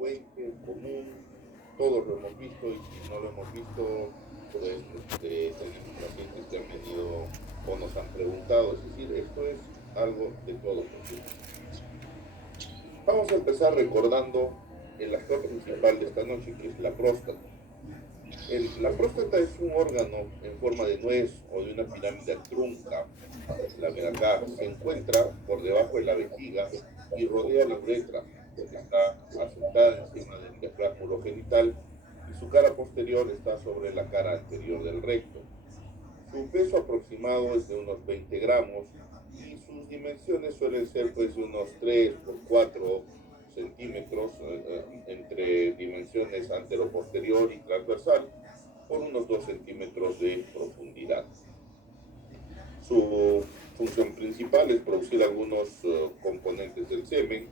frecuente, común, todos lo hemos visto y si no lo hemos visto, pues tenemos pacientes que han venido o nos han preguntado, es decir, esto es algo de todos los días. Vamos a empezar recordando el actor principal de esta noche, que es la próstata. La próstata es un órgano en forma de nuez o de una pirámide trunca. La ven acá, se encuentra por debajo de la vejiga y rodea la uretra. Está asentada encima del diafragma genital y su cara posterior está sobre la cara anterior del recto. Su peso aproximado es de unos 20 gramos y sus dimensiones suelen ser pues de unos 3 por 4 centímetros entre dimensiones antero-posterior y transversal por unos 2 centímetros de profundidad. Su función principal es producir algunos componentes del semen,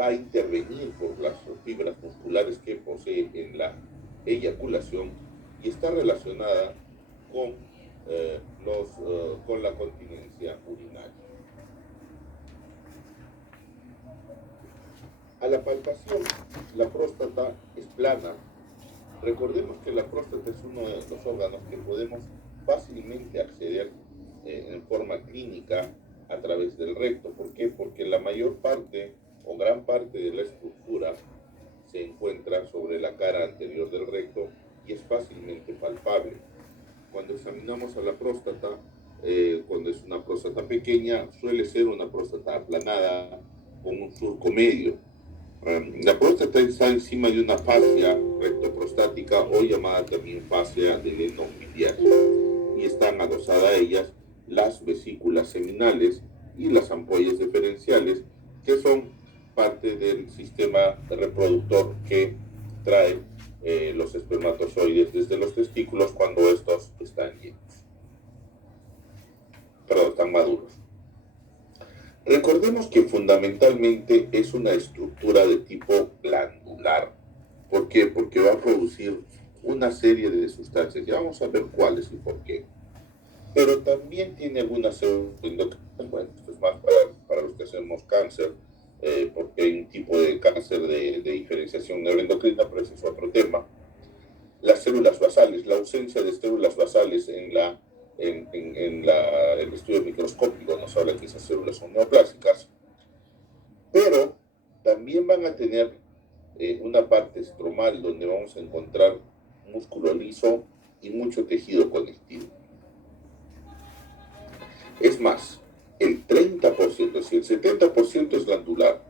va a intervenir por las fibras musculares que posee en la eyaculación y está relacionada con, con la continencia urinaria. A la palpación, la próstata es plana. Recordemos que la próstata es uno de los órganos que podemos fácilmente acceder en forma clínica a través del recto. ¿Por qué? Porque la mayor parte o gran parte de la estructura se encuentra sobre la cara anterior del recto y es fácilmente palpable. Cuando examinamos a la próstata, cuando es una próstata pequeña, suele ser una próstata aplanada con un surco medio. La próstata está encima de una fascia rectoprostática o llamada también fascia del heno biliar y están adosadas a ellas las vesículas seminales y las ampollas deferenciales, que son parte del sistema reproductor que trae los espermatozoides desde los testículos cuando estos están están maduros. Recordemos que fundamentalmente es una estructura de tipo glandular. ¿Por qué? Porque va a producir una serie de sustancias. Ya vamos a ver cuáles y por qué. Pero también tiene algunas células endocrinas. Bueno, esto es más para los que hacemos cáncer, porque hay un tipo de cáncer de diferenciación neuroendocrina, pero ese es otro tema. Las células basales, la ausencia de células basales en el estudio microscópico nos habla que esas células son neoplásicas, pero también van a tener una parte estromal donde vamos a encontrar músculo liso y mucho tejido conectivo. Es más, el 30%, si el 70% es glandular,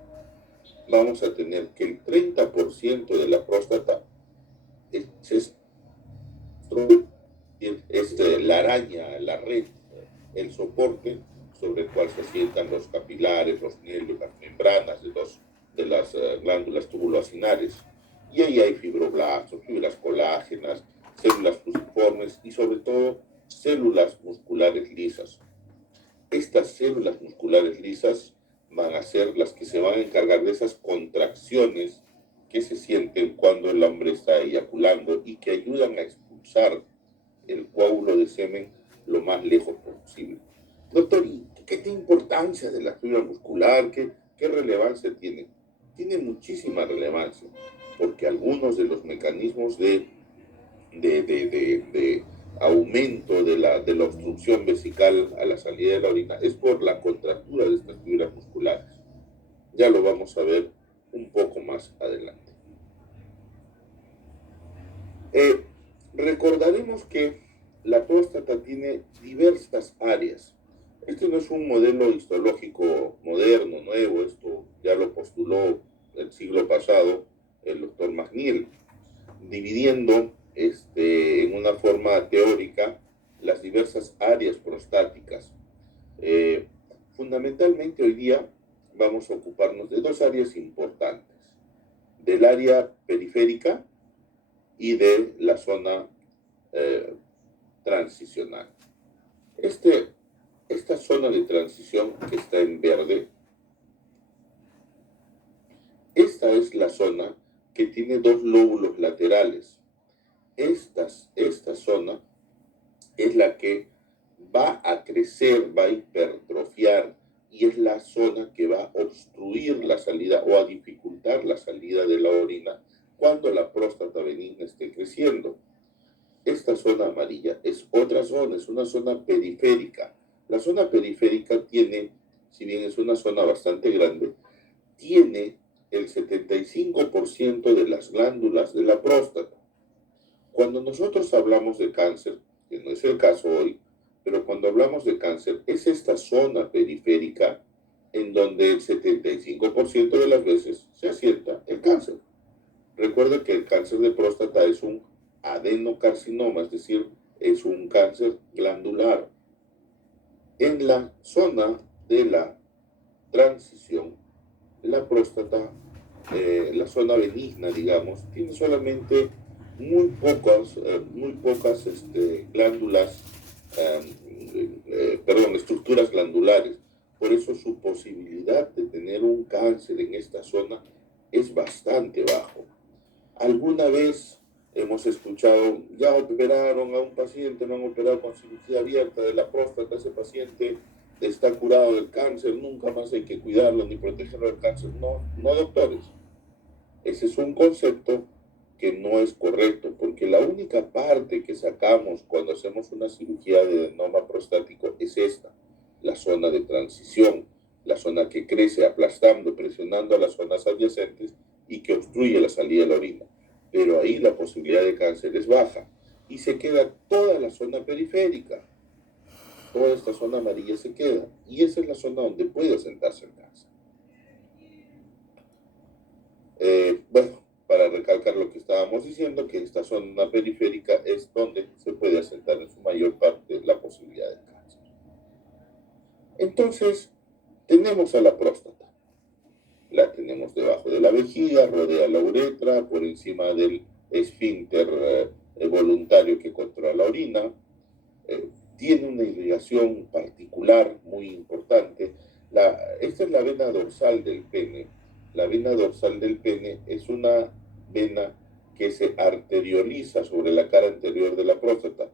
vamos a tener que el 30% de la próstata es la araña, la red, el soporte sobre el cual se asientan los capilares, los nervios, las membranas de las glándulas tubuloacinares. Y ahí hay fibroblastos, fibras colágenas, células fusiformes y sobre todo células musculares lisas. Estas células musculares lisas van a ser las que se van a encargar de esas contracciones que se sienten cuando el hombre está eyaculando y que ayudan a expulsar el coágulo de semen lo más lejos posible. Doctor, ¿y qué importancia de la fibra muscular? ¿Qué relevancia tiene? Tiene muchísima relevancia, porque algunos de los mecanismos de aumento de la obstrucción vesical a la salida de la orina es por la contractura de estas fibras musculares. Ya lo vamos a ver un poco más adelante. Recordaremos que la próstata tiene diversas áreas. Este no es un modelo histológico moderno, nuevo, esto ya lo postuló el siglo pasado el doctor McNeil, dividiendo en una forma teórica las diversas áreas prostáticas. Fundamentalmente hoy día vamos a ocuparnos de dos áreas importantes, del área periférica y de la zona transicional. Esta zona de transición que está en verde, esta es la zona que tiene dos lóbulos laterales. Esta zona es la que va a crecer, va a hipertrofiar y es la zona que va a obstruir la salida o a dificultar la salida de la orina cuando la próstata benigna esté creciendo. Esta zona amarilla es otra zona, es una zona periférica. La zona periférica tiene, si bien es una zona bastante grande, tiene el 75% de las glándulas de la próstata. Cuando nosotros hablamos de cáncer, que no es el caso hoy, pero cuando hablamos de cáncer, es esta zona periférica en donde el 75% de las veces se asienta el cáncer. Recuerda que el cáncer de próstata es un adenocarcinoma, es decir, es un cáncer glandular. En la zona de la transición, la próstata, la zona benigna, digamos, tiene solamente muy pocas glándulas, estructuras glandulares. Por eso su posibilidad de tener un cáncer en esta zona es bastante bajo. Alguna vez hemos escuchado, ya operaron a un paciente, lo han operado con cirugía abierta de la próstata, ese paciente está curado del cáncer, nunca más hay que cuidarlo ni protegerlo del cáncer. No, no, doctores. Ese es un concepto que no es correcto, porque la única parte que sacamos cuando hacemos una cirugía de adenoma prostático es esta, la zona de transición, la zona que crece aplastando, presionando a las zonas adyacentes y que obstruye la salida de la orina. Pero ahí la posibilidad de cáncer es baja y se queda toda la zona periférica. Toda esta zona amarilla se queda y esa es la zona donde puede asentarse el cáncer. Para recalcar lo que estábamos diciendo, que esta zona periférica es donde se puede asentar en su mayor parte la posibilidad de cáncer. Entonces, tenemos a la próstata. La tenemos debajo de la vejiga, rodea la uretra, por encima del esfínter voluntario que controla la orina. Tiene una irrigación particular muy importante. Esta es la vena dorsal del pene. La vena dorsal del pene es una vena que se arterioliza sobre la cara anterior de la próstata.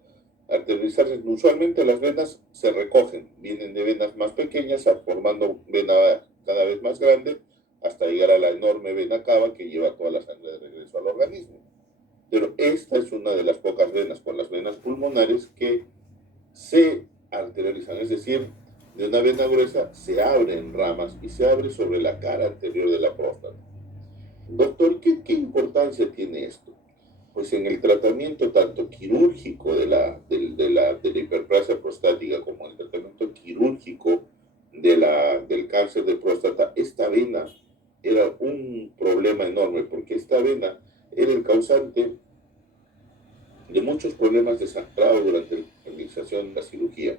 Arterializarse, usualmente las venas se recogen, vienen de venas más pequeñas, formando vena cada vez más grande, hasta llegar a la enorme vena cava que lleva toda la sangre de regreso al organismo. Pero esta es una de las pocas venas, con las venas pulmonares, que se arterializan, es decir, de una vena gruesa se abre en ramas y se abre sobre la cara anterior de la próstata. Doctor, ¿qué importancia tiene esto? Pues en el tratamiento tanto quirúrgico de la hiperplasia prostática como en el tratamiento quirúrgico del cáncer de próstata, esta vena era un problema enorme porque esta vena era el causante de muchos problemas de sangrado durante la realización de la cirugía.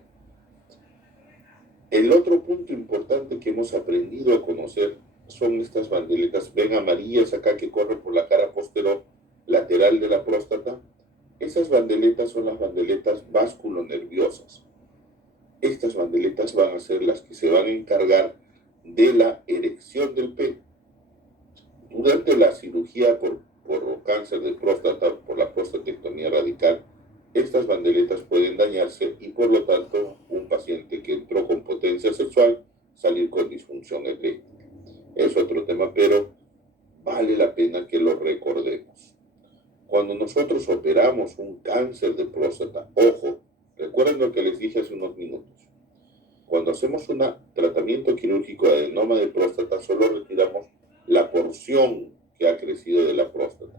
El otro punto importante que hemos aprendido a conocer son estas bandeletas, ven amarillas acá que corren por la cara posterior lateral de la próstata. Esas bandeletas son las bandeletas vasculonerviosas. Estas bandeletas van a ser las que se van a encargar de la erección del pene. Durante la cirugía por cáncer de próstata, por la prostatectomía radical, estas bandeletas pueden dañarse y por lo tanto un paciente que entró con potencia sexual salir con disfunción eréctil. Es otro tema, pero vale la pena que lo recordemos. Cuando nosotros operamos un cáncer de próstata, ojo, recuerden lo que les dije hace unos minutos. Cuando hacemos un tratamiento quirúrgico de adenoma de próstata, solo retiramos la porción que ha crecido de la próstata.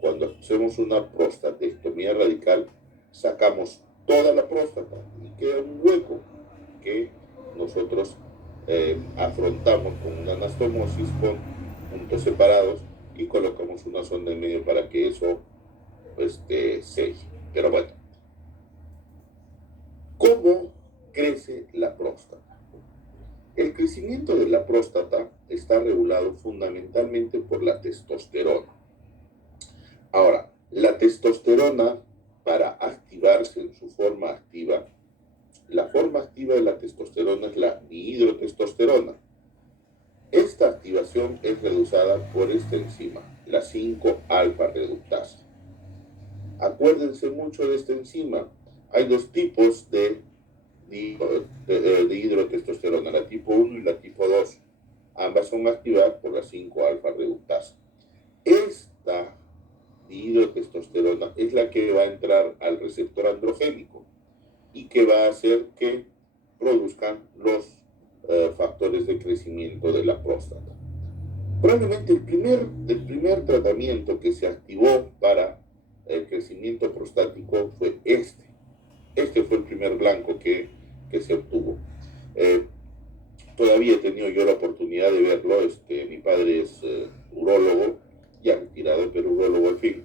Cuando hacemos una prostatectomía radical, sacamos toda la próstata y queda un hueco que nosotros afrontamos con una anastomosis con puntos separados y colocamos una sonda en medio para que eso selle. Pero bueno, ¿cómo crece la próstata? El crecimiento de la próstata está regulado fundamentalmente por la testosterona. Ahora, la testosterona, para activarse en su forma activa, la forma activa de la testosterona es la dihidrotestosterona. Esta activación es reducida por esta enzima, la 5-alfa reductasa. Acuérdense mucho de esta enzima. Hay dos tipos de de hidrotestosterona, la tipo 1 y la tipo 2. Ambas son activadas por la 5-alfa reductasa. Esta dihidrotestosterona es la que va a entrar al receptor androgénico y que va a hacer que produzcan los factores de crecimiento de la próstata. Probablemente el primer tratamiento que se activó para el crecimiento prostático fue este. Este fue el primer blanco que se obtuvo. Todavía he tenido yo la oportunidad de verlo. Mi padre es urólogo, ya retirado, pero urólogo al fin.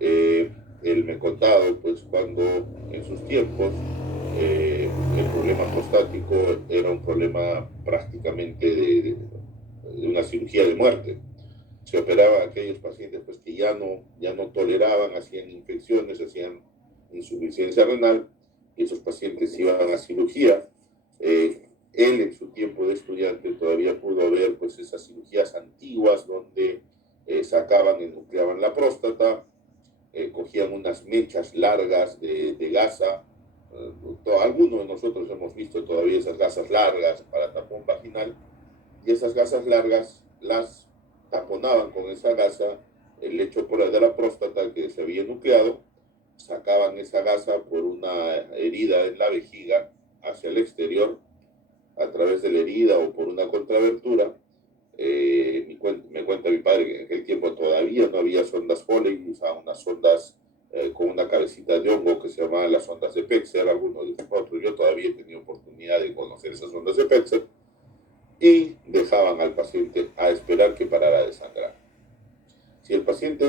Él me ha contado, pues, cuando en sus tiempos el problema prostático era un problema prácticamente de una cirugía de muerte. Se operaban a aquellos pacientes pues, que ya no toleraban, hacían infecciones, hacían insuficiencia renal, y esos pacientes iban a cirugía. Él en su tiempo de estudiante todavía pudo ver pues, esas cirugías antiguas donde sacaban, enucleaban la próstata, cogían unas mechas largas de gasa. Algunos de nosotros hemos visto todavía esas gasas largas para tapón vaginal, y esas gasas largas las taponaban con esa gasa el lecho de la próstata que se había nucleado, sacaban esa gasa por una herida en la vejiga hacia el exterior a través de la herida o por una contrabertura. Me cuenta mi padre que en aquel tiempo todavía no había sondas Foley, usaban unas sondas con una cabecita de hongo que se llamaban las sondas de Petzer. Algunos de nosotros, yo todavía he tenido oportunidad de conocer esas sondas de Petzer, y dejaban al paciente a esperar que parara de sangrar. Si el paciente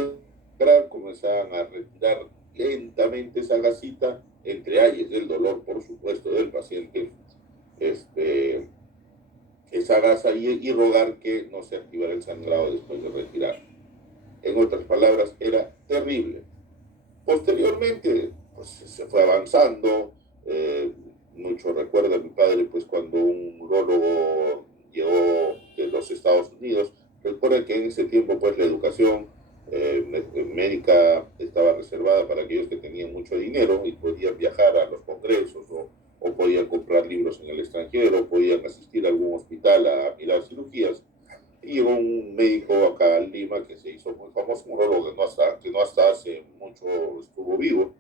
sangraba, comenzaban a retirar lentamente esa gasita, entre ayes del dolor, por supuesto, del paciente, esa gasa, y rogar que no se activara el sangrado después de retirar. En otras palabras, era terrible. Posteriormente, pues se fue avanzando. Mucho recuerda a mi padre, pues cuando un urólogo llegó de los Estados Unidos, recuerda que en ese tiempo, pues la educación médica estaba reservada para aquellos que tenían mucho dinero y podían viajar a los congresos, o podían comprar libros en el extranjero, podían asistir a algún hospital a mirar cirugías. Y llegó un médico acá en Lima que se hizo muy famoso, un urólogo que no hasta hace mucho estuvo vivo,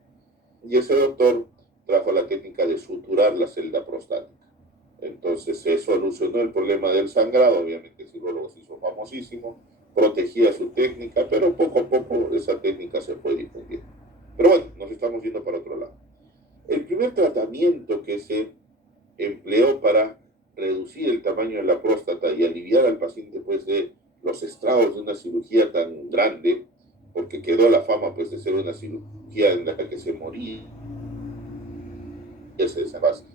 y ese doctor trajo la técnica de suturar la celda prostática. Entonces se solucionó el problema del sangrado. Obviamente ese urólogo se hizo famosísimo, protegía su técnica, pero poco a poco esa técnica se fue difundiendo. Pero bueno, nos estamos yendo para otro lado. El primer tratamiento que se empleó para reducir el tamaño de la próstata y aliviar al paciente pues, de los estragos de una cirugía tan grande, porque quedó la fama pues, de ser una cirugía en la que se moría, se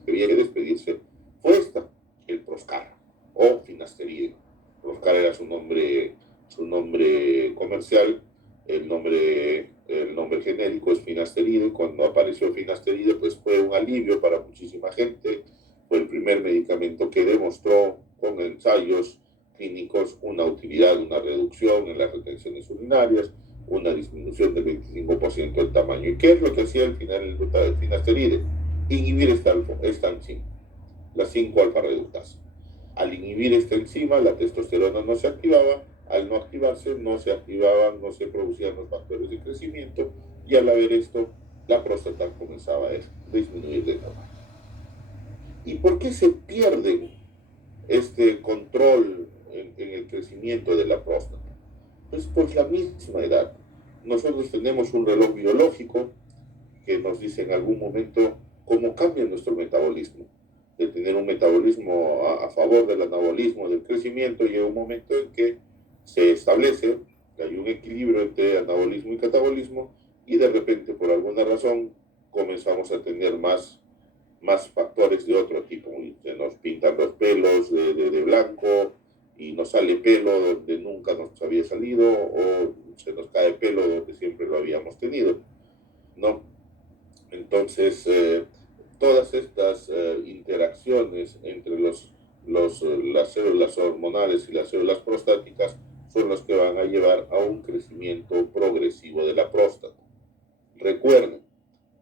debía despedirse, fue esta, el Proscar o finasteride. Proscar era su nombre comercial. El nombre genérico es finasteride. Cuando apareció finasteride, pues fue un alivio para muchísima gente. Fue el primer medicamento que demostró con ensayos clínicos una utilidad, una reducción en las retenciones urinarias, una disminución del 25% del tamaño. ¿Y qué es lo que hacía al final el finasteride? Inhibir esta enzima, la 5-alfa reductasa. Al inhibir esta enzima, la testosterona no se activaba. Al no activarse, no se activaban, no se producían los factores de crecimiento, y al haber esto, la próstata comenzaba a disminuir de tamaño. ¿Y por qué se pierde este control en el crecimiento de la próstata? Pues por la misma edad. Nosotros tenemos un reloj biológico que nos dice en algún momento cómo cambia nuestro metabolismo. De tener un metabolismo a favor del anabolismo, del crecimiento, llega un momento en que se establece que hay un equilibrio entre anabolismo y catabolismo, y de repente, por alguna razón, comenzamos a tener más factores de otro tipo. Se nos pintan los pelos de blanco, y nos sale pelo donde nunca nos había salido, o se nos cae pelo donde siempre lo habíamos tenido, ¿no? Entonces, todas estas interacciones entre las células hormonales y las células prostáticas son las que van a llevar a un crecimiento progresivo de la próstata. Recuerden,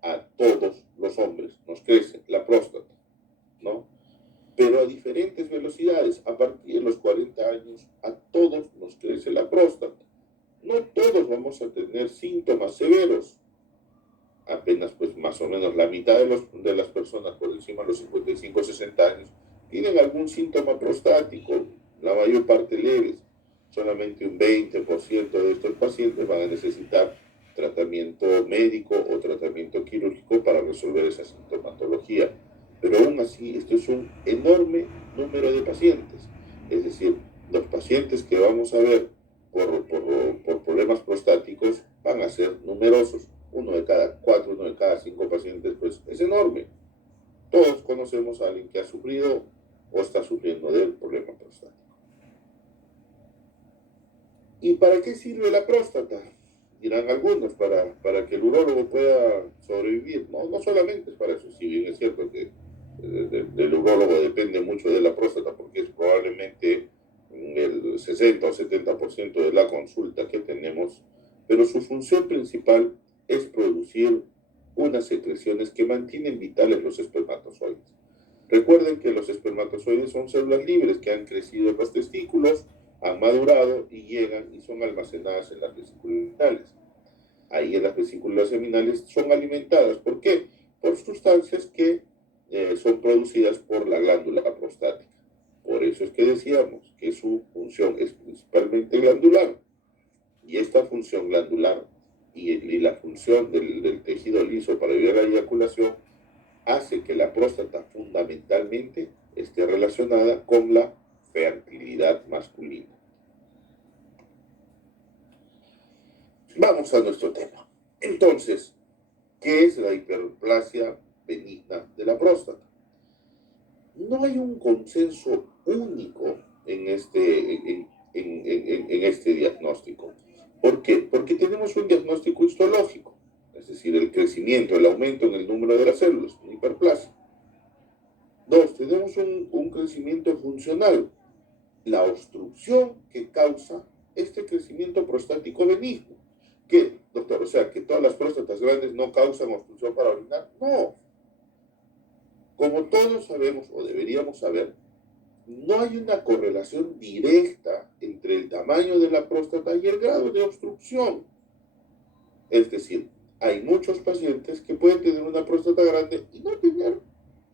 a todos los hombres nos crece la próstata. ¿no? Pero a diferentes velocidades. A partir de los 40 años, a todos nos crece la próstata. No todos vamos a tener síntomas severos. Apenas, pues, más o menos la mitad de las personas por encima de los 55 o 60 años tienen algún síntoma prostático, la mayor parte leves. Solamente un 20% de estos pacientes van a necesitar tratamiento médico o tratamiento quirúrgico para resolver esa sintomatología. Pero aún así, esto es un enorme número de pacientes. Es decir, los pacientes que vamos a ver por problemas prostáticos van a ser numerosos. Uno de cada 4, uno de cada 5 pacientes, pues es enorme. Todos conocemos a alguien que ha sufrido o está sufriendo del problema prostático. ¿Y para qué sirve la próstata? Dirán algunos, para que el urólogo pueda sobrevivir. No, no solamente es para eso, si bien es cierto que del urólogo depende mucho de la próstata, porque es probablemente el 60 o 70% de la consulta que tenemos, pero su función principal es producir unas secreciones que mantienen vitales los espermatozoides. Recuerden que los espermatozoides son células libres que han crecido en los testículos, han madurado y llegan y son almacenadas en las vesículas seminales. Ahí en las vesículas seminales son alimentadas. ¿Por qué? Por sustancias que son producidas por la glándula prostática. Por eso es que decíamos que su función es principalmente glandular. Y esta función glandular y la función del tejido liso para evitar la eyaculación hace que la próstata fundamentalmente esté relacionada con la fertilidad masculina. Vamos a nuestro tema. Entonces, ¿qué es la hiperplasia benigna de la próstata? No hay un consenso único en este diagnóstico. ¿Por qué? Porque tenemos un diagnóstico histológico, es decir, el crecimiento, el aumento en el número de las células, una hiperplasia. Dos, tenemos un crecimiento funcional, la obstrucción que causa este crecimiento prostático benigno. ¿Qué, doctor? O sea, que todas las próstatas grandes no causan obstrucción para orinar. No. Como todos sabemos o deberíamos saber, no hay una correlación directa entre el tamaño de la próstata y el grado de obstrucción. Es decir, hay muchos pacientes que pueden tener una próstata grande y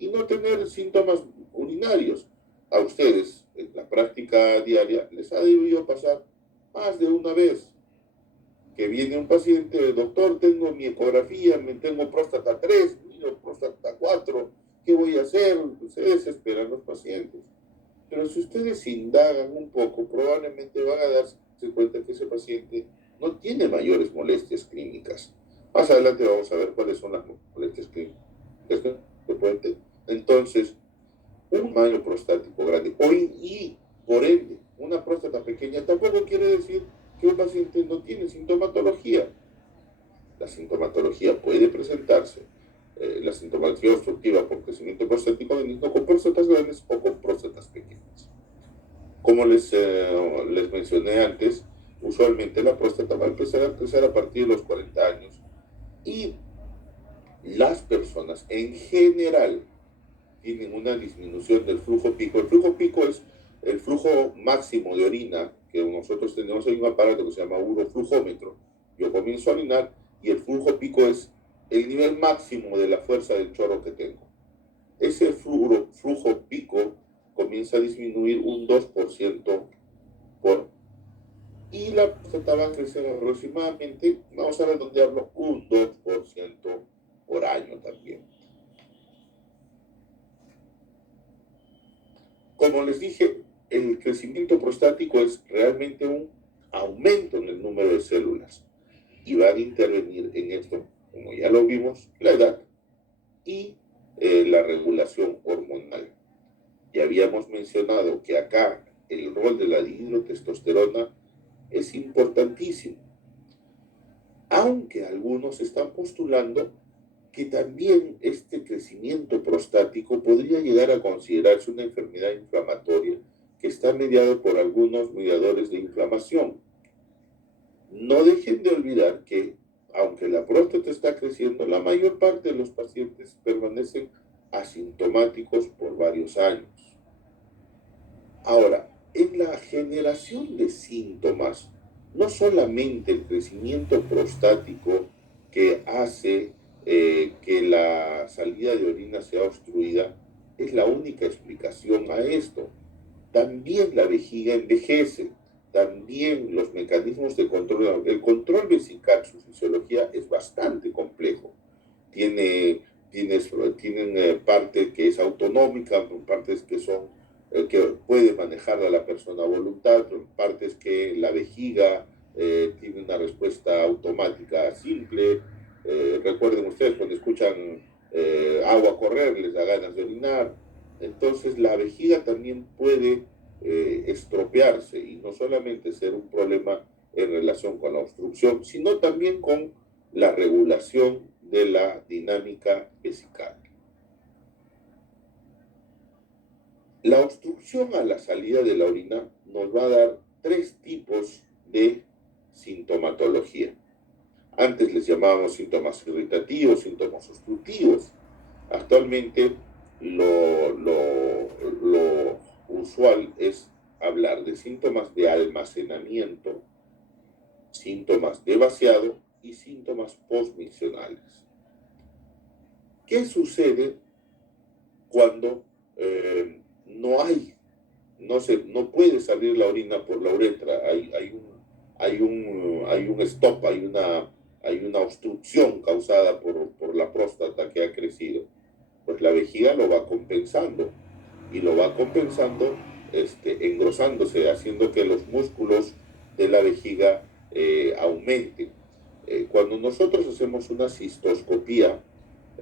no tener síntomas urinarios. A ustedes, en la práctica diaria, les ha debido pasar más de una vez que viene un paciente, doctor, tengo mi ecografía, me tengo próstata 3, próstata 4, ¿qué voy a hacer? Se desesperan los pacientes. Pero si ustedes indagan un poco, probablemente van a darse cuenta que ese paciente no tiene mayores molestias clínicas. Más adelante vamos a ver cuáles son las molestias clínicas que pueden tener. Entonces, un tamaño prostático grande y por ende una próstata pequeña tampoco quiere decir que un paciente no tiene sintomatología. La sintomatología puede presentarse, la sintomatología obstructiva por crecimiento prostático benigno con próstatas grandes o con próstatas pequeñas. Como les mencioné antes, usualmente la próstata va a empezar a crecer a partir de los 40 años y las personas en general tienen una disminución del flujo pico. El flujo pico es el flujo máximo de orina que nosotros tenemos en un aparato que se llama uroflujómetro. Yo comienzo a orinar y el flujo pico es el nivel máximo de la fuerza del chorro que tengo. Ese flujo pico comienza a disminuir un 2% y la próstata va a crecer aproximadamente, vamos a redondearlo, un 2% por año también. Como les dije, el crecimiento prostático es realmente un aumento en el número de células y van a intervenir en esto, como ya lo vimos, la edad y la regulación hormonal. Ya habíamos mencionado que acá el rol de la dihidrotestosterona es importantísimo, aunque algunos están postulando que también este crecimiento prostático podría llegar a considerarse una enfermedad inflamatoria que está mediado por algunos mediadores de inflamación. No dejen de olvidar que, aunque la próstata está creciendo, la mayor parte de los pacientes permanecen asintomáticos por varios años. Ahora, en la generación de síntomas, no solamente el crecimiento prostático que hace que la salida de orina sea obstruida es la única explicación a esto. También la vejiga envejece, también los mecanismos de control, el control vesical, su fisiología es bastante complejo. Tienen parte que es autonómica, partes que son que puede manejarla la persona a voluntad, partes que la vejiga tiene una respuesta automática simple. Recuerden ustedes cuando escuchan agua correr, les da ganas de orinar. Entonces la vejiga también puede estropearse y no solamente ser un problema en relación con la obstrucción, sino también con la regulación de la dinámica vesical. La obstrucción a la salida de la orina nos va a dar 3 tipos de sintomatología. Antes les llamábamos síntomas irritativos, síntomas obstructivos. Actualmente lo usual es hablar de síntomas de almacenamiento, síntomas de vaciado y síntomas postmiccionales. ¿Qué sucede cuando no puede salir la orina por la uretra? Hay un stop, hay una obstrucción causada por la próstata que ha crecido. Pues la vejiga lo va compensando y lo va compensando engrosándose, haciendo que los músculos de la vejiga aumenten. Cuando nosotros hacemos una cistoscopía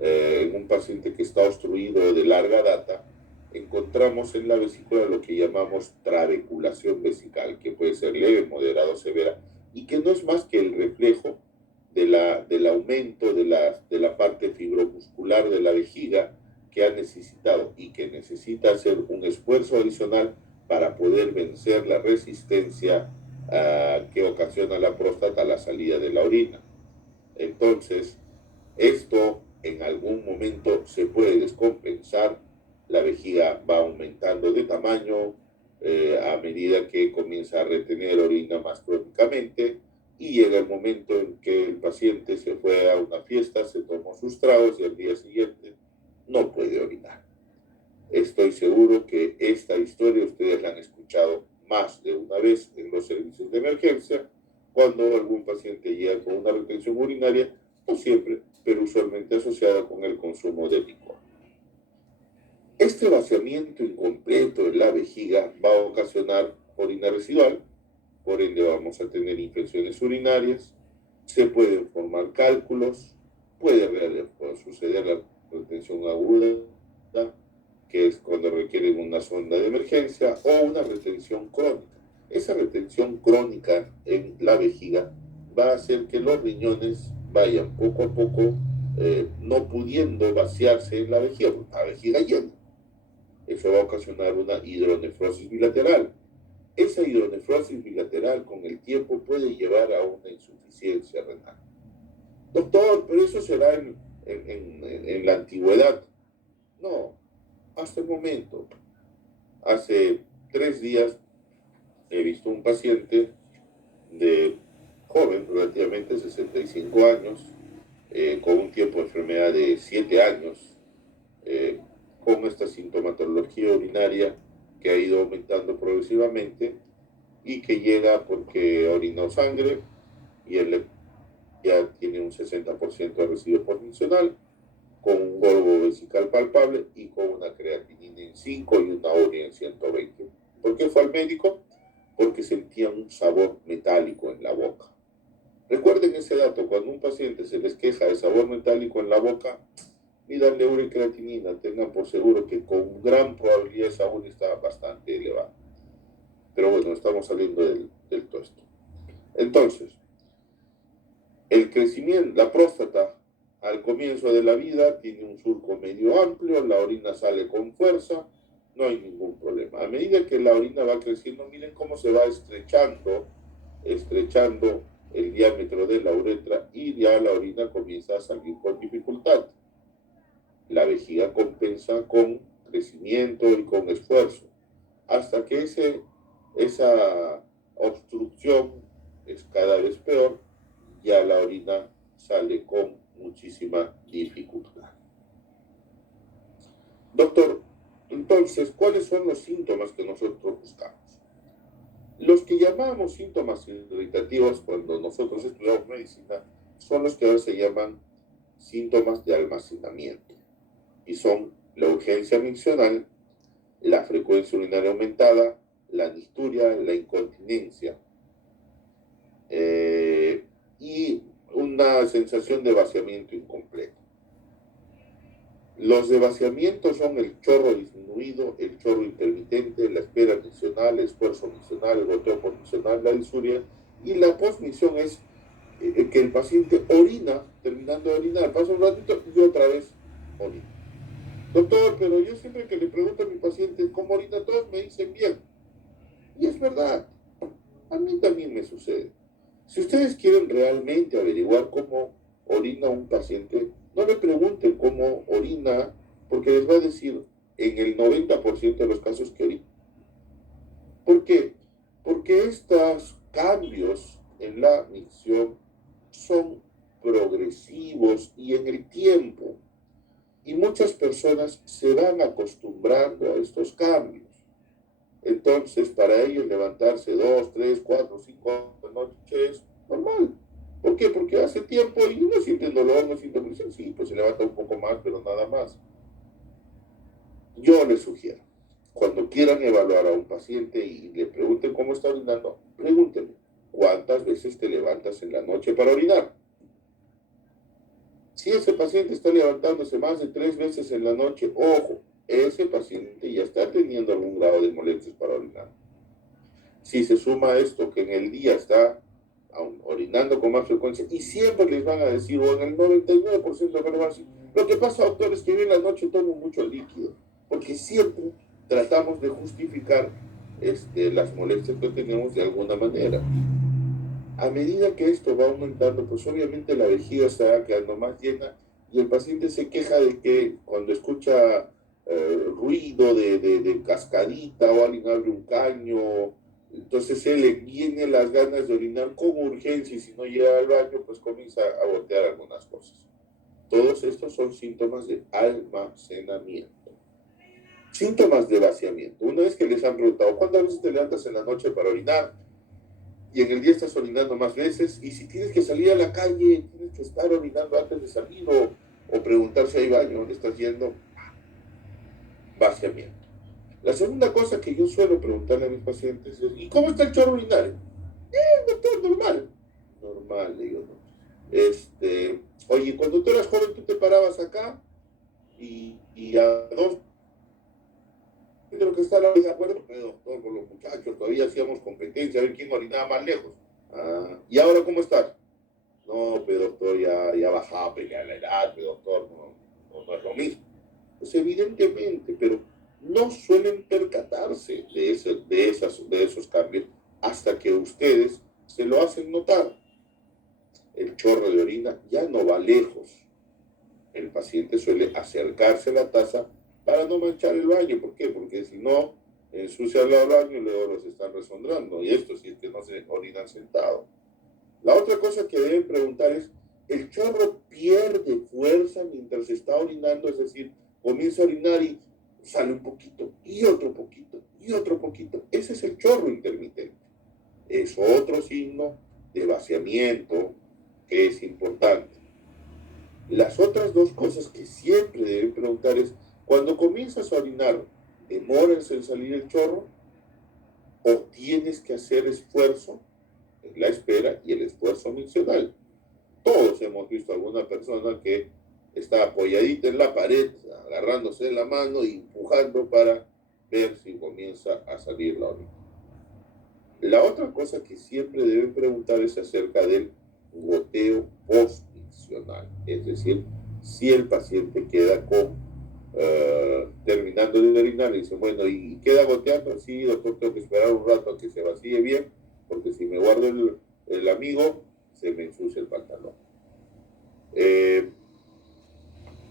en un paciente que está obstruido de larga data, encontramos en la vesícula lo que llamamos trabeculación vesical, que puede ser leve, moderada o severa, y que no es más que el reflejo del aumento de la parte fibromuscular de la vejiga que ha necesitado y que necesita hacer un esfuerzo adicional para poder vencer la resistencia que ocasiona la próstata a la salida de la orina. Entonces, esto en algún momento se puede descompensar, la vejiga va aumentando de tamaño a medida que comienza a retener orina más crónicamente y llega el momento en que el paciente se fue a una fiesta, se tomó sus tragos y al día siguiente no puede orinar. Estoy seguro que esta historia ustedes la han escuchado más de una vez en los servicios de emergencia cuando algún paciente llega con una retención urinaria, no siempre, pero usualmente asociada con el consumo de licor. Este vaciamiento incompleto en la vejiga va a ocasionar orina residual, por ende vamos a tener infecciones urinarias, se pueden formar cálculos, puede suceder la retención aguda, que es cuando requieren una sonda de emergencia, o una retención crónica. Esa retención crónica en la vejiga va a hacer que los riñones vayan poco a poco no pudiendo vaciarse en la vejiga llena. Eso va a ocasionar una hidronefrosis bilateral. Esa hidronefrosis bilateral con el tiempo puede llevar a una insuficiencia renal. Doctor, pero eso será en la antigüedad. No, hasta el momento. Hace 3 días he visto un paciente de joven, relativamente 65 años, con un tiempo de enfermedad de 7 años, con esta sintomatología urinaria que ha ido aumentando progresivamente y que llega porque orinó sangre y él ya tiene un 60% de residuo postmiccional, con un globo vesical palpable y con una creatinina en 5 y una urea en 120. ¿Por qué fue al médico? Porque sentía un sabor metálico en la boca. Recuerden ese dato, cuando a un paciente se les queja de sabor metálico en la boca, mídanle urea y creatinina, tengan por seguro que con gran probabilidad esa urea está bastante elevada. Pero bueno, estamos saliendo del tuesto. Entonces, el crecimiento, la próstata al comienzo de la vida tiene un surco medio amplio, la orina sale con fuerza, no hay ningún problema. A medida que la orina va creciendo, miren cómo se va estrechando el diámetro de la uretra y ya la orina comienza a salir con dificultad. la vejiga compensa con crecimiento y con esfuerzo, hasta que esa obstrucción es cada vez peor, ya la orina sale con muchísima dificultad. Doctor, entonces, ¿cuáles son los síntomas que nosotros buscamos? Los que llamamos síntomas irritativos cuando nosotros estudiamos medicina son los que ahora se llaman síntomas de almacenamiento, y son la urgencia miccional, la frecuencia urinaria aumentada, la anicturia, la incontinencia y una sensación de vaciamiento incompleto. Los de vaciamiento son el chorro disminuido, el chorro intermitente, la espera miccional, el esfuerzo miccional, el goteo posmiccional, la disuria, y la posmicción es que el paciente orina, terminando de orinar, pasa un ratito y otra vez orina. Doctor, pero yo siempre que le pregunto a mi paciente cómo orina, todos me dicen bien. Y es verdad, a mí también me sucede. Si ustedes quieren realmente averiguar cómo orina un paciente, no le pregunten cómo orina, porque les va a decir en el 90% de los casos que orina. ¿Por qué? Porque estos cambios en la micción son progresivos y en el tiempo. Y muchas personas se van acostumbrando a estos cambios. Entonces, para ellos levantarse 2, 3, 4, 5 de noche es normal. ¿Por qué? Porque hace tiempo y no sienten dolor, no sienten presión. Sí, pues se levanta un poco más, pero nada más. Yo les sugiero, cuando quieran evaluar a un paciente y le pregunten cómo está orinando, pregúntenle, ¿cuántas veces te levantas en la noche para orinar? Si ese paciente está levantándose más de 3 veces en la noche, ojo, ese paciente ya está teniendo algún grado de molestias para orinar. Si se suma a esto que en el día está orinando con más frecuencia, y siempre les van a decir, o en el 99% de los casos, lo que pasa, doctor, es que yo en la noche tomo mucho líquido, porque siempre tratamos de justificar las molestias que tenemos de alguna manera. A medida que esto va aumentando, pues obviamente la vejiga se va quedando más llena y el paciente se queja de que cuando escucha ruido de cascadita o alguien abre un caño, entonces él le viene las ganas de orinar con urgencia y si no llega al baño, pues comienza a voltear algunas cosas. Todos estos son síntomas de almacenamiento. Síntomas de vaciamiento. Una vez que les han preguntado, ¿cuántas veces te levantas en la noche para orinar? Y en el día estás orinando más veces, y si tienes que salir a la calle, tienes que estar orinando antes de salir, o preguntar si hay baño, ¿dónde estás yendo? Vaciamiento. La segunda cosa que yo suelo preguntarle a mis pacientes es, ¿y cómo está el chorro urinario? Doctor, normal. Normal, le digo, no. Oye, cuando tú eras joven, tú te parabas acá, y a 2 de lo que está la de acuerdo, doctor, con los muchachos, todavía hacíamos competencia, a ver quién orinaba más lejos. ¿Y ahora cómo estás? No, pero doctor, ya bajaba a la edad, pero doctor, no es lo mismo. Pues evidentemente, pero no suelen percatarse de esos cambios hasta que ustedes se lo hacen notar. El chorro de orina ya no va lejos. El paciente suele acercarse a la taza para no manchar el baño. ¿Por qué? Porque si no, ensucia el baño y luego los están resondrando. Y esto si es que no se orinan sentado. La otra cosa que deben preguntar es, ¿el chorro pierde fuerza mientras está orinando? Es decir, comienza a orinar y sale un poquito, y otro poquito, y otro poquito. Ese es el chorro intermitente. Es otro signo de vaciamiento que es importante. Las otras dos cosas que siempre deben preguntar es, cuando comienzas a orinar, ¿demoras en salir el chorro? ¿O tienes que hacer esfuerzo? La espera y el esfuerzo miccional. Todos hemos visto a alguna persona que está apoyadita en la pared, agarrándose de la mano y empujando para ver si comienza a salir la orina. La otra cosa que siempre deben preguntar es acerca del goteo postmiccional, es decir, si el paciente queda terminando de orinar y dice, bueno, ¿y queda goteando? Sí, doctor, tengo que esperar un rato a que se vacíe bien, porque si me guardo el amigo, se me ensucia el pantalón.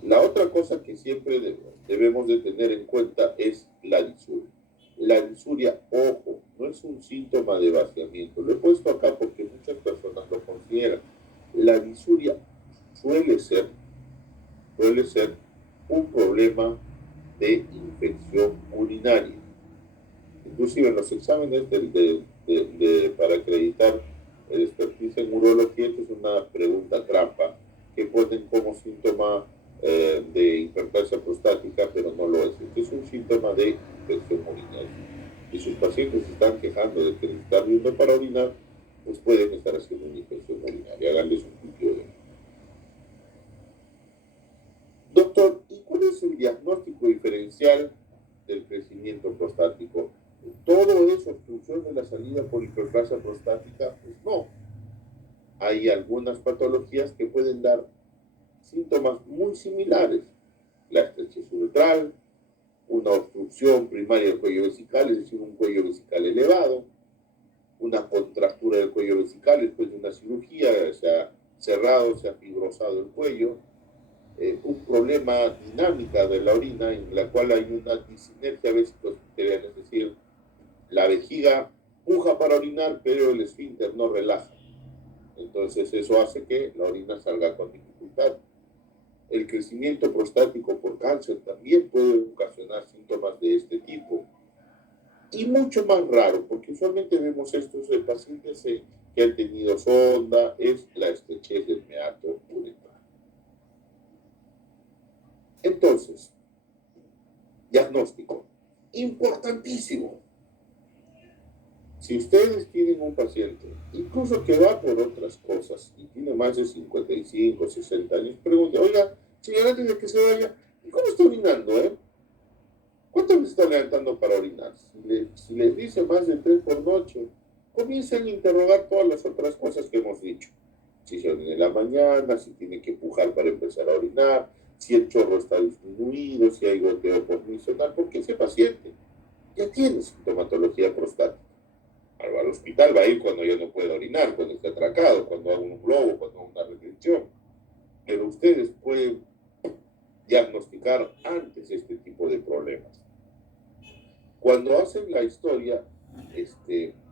La otra cosa que siempre debemos de tener en cuenta es la disuria. La disuria, ojo, no es un síntoma de vaciamiento. Lo he puesto acá porque muchas personas lo consideran. La disuria suele ser un problema de infección urinaria. Inclusive en los exámenes para acreditar el expertise en urología, esto es una pregunta trampa que ponen como síntoma de hiperplasia prostática, pero no lo es. Este es un síntoma de infección urinaria. Si sus pacientes se están quejando de que les está viendo para orinar, pues pueden estar haciendo una infección urinaria. Háganles un pipió de. Doctor, ¿y cuál es el diagnóstico diferencial del crecimiento prostático? ¿Todo es obstrucción de la salida por hiperplasia prostática? Pues no. Hay algunas patologías que pueden dar síntomas muy similares. La estrechez uretral, una obstrucción primaria del cuello vesical, es decir, un cuello vesical elevado, una contractura del cuello vesical después de una cirugía, se ha cerrado, se ha fibrosado el cuello, un problema dinámica de la orina en la cual hay una disinergia vesicosbacteriana, es decir, la vejiga puja para orinar, pero el esfínter no relaja. Entonces eso hace que la orina salga con dificultad. El crecimiento prostático por cáncer también puede ocasionar síntomas de este tipo. Y mucho más raro, porque usualmente vemos estos de pacientes que han tenido sonda, es la estrechez del meato uretral. Entonces, diagnóstico, importantísimo. Si ustedes tienen un paciente, incluso que va por otras cosas, y tiene más de 55, 60 años, pregunte, oiga, señora, antes de que se vaya, ¿y cómo está orinando, ¿Cuánto le está levantando para orinar? Si les dice más de 3 por noche, comiencen a interrogar todas las otras cosas que hemos dicho. Si se orina en la mañana, si tiene que empujar para empezar a orinar, si el chorro está disminuido, si hay goteo posmisional, porque ese paciente ya tiene sintomatología prostática. Al hospital va a ir cuando ya no puede orinar, cuando está atracado, cuando haga un globo, cuando haga una retención. Pero ustedes pueden diagnosticar antes este tipo de problemas. Cuando hacen la historia,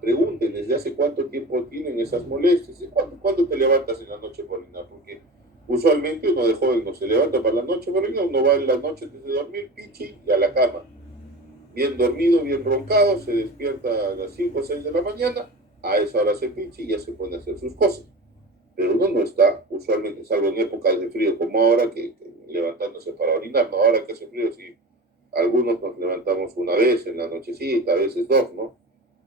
pregunten desde hace cuánto tiempo tienen esas molestias, ¿cuándo te levantas en la noche por orinar? Porque usualmente uno de joven no se levanta para la noche por orinar, uno va en la noche antes de dormir, pichi, y a la cama. Bien dormido, bien roncado, se despierta a las 5 o 6 de la mañana, a esa hora se pichi y ya se pone a hacer sus cosas. Pero uno no está, usualmente, salvo en épocas de frío como ahora, que levantándose para orinar, ¿no? Ahora que hace frío, sí, algunos nos levantamos una vez en la nochecita, a veces dos, ¿no?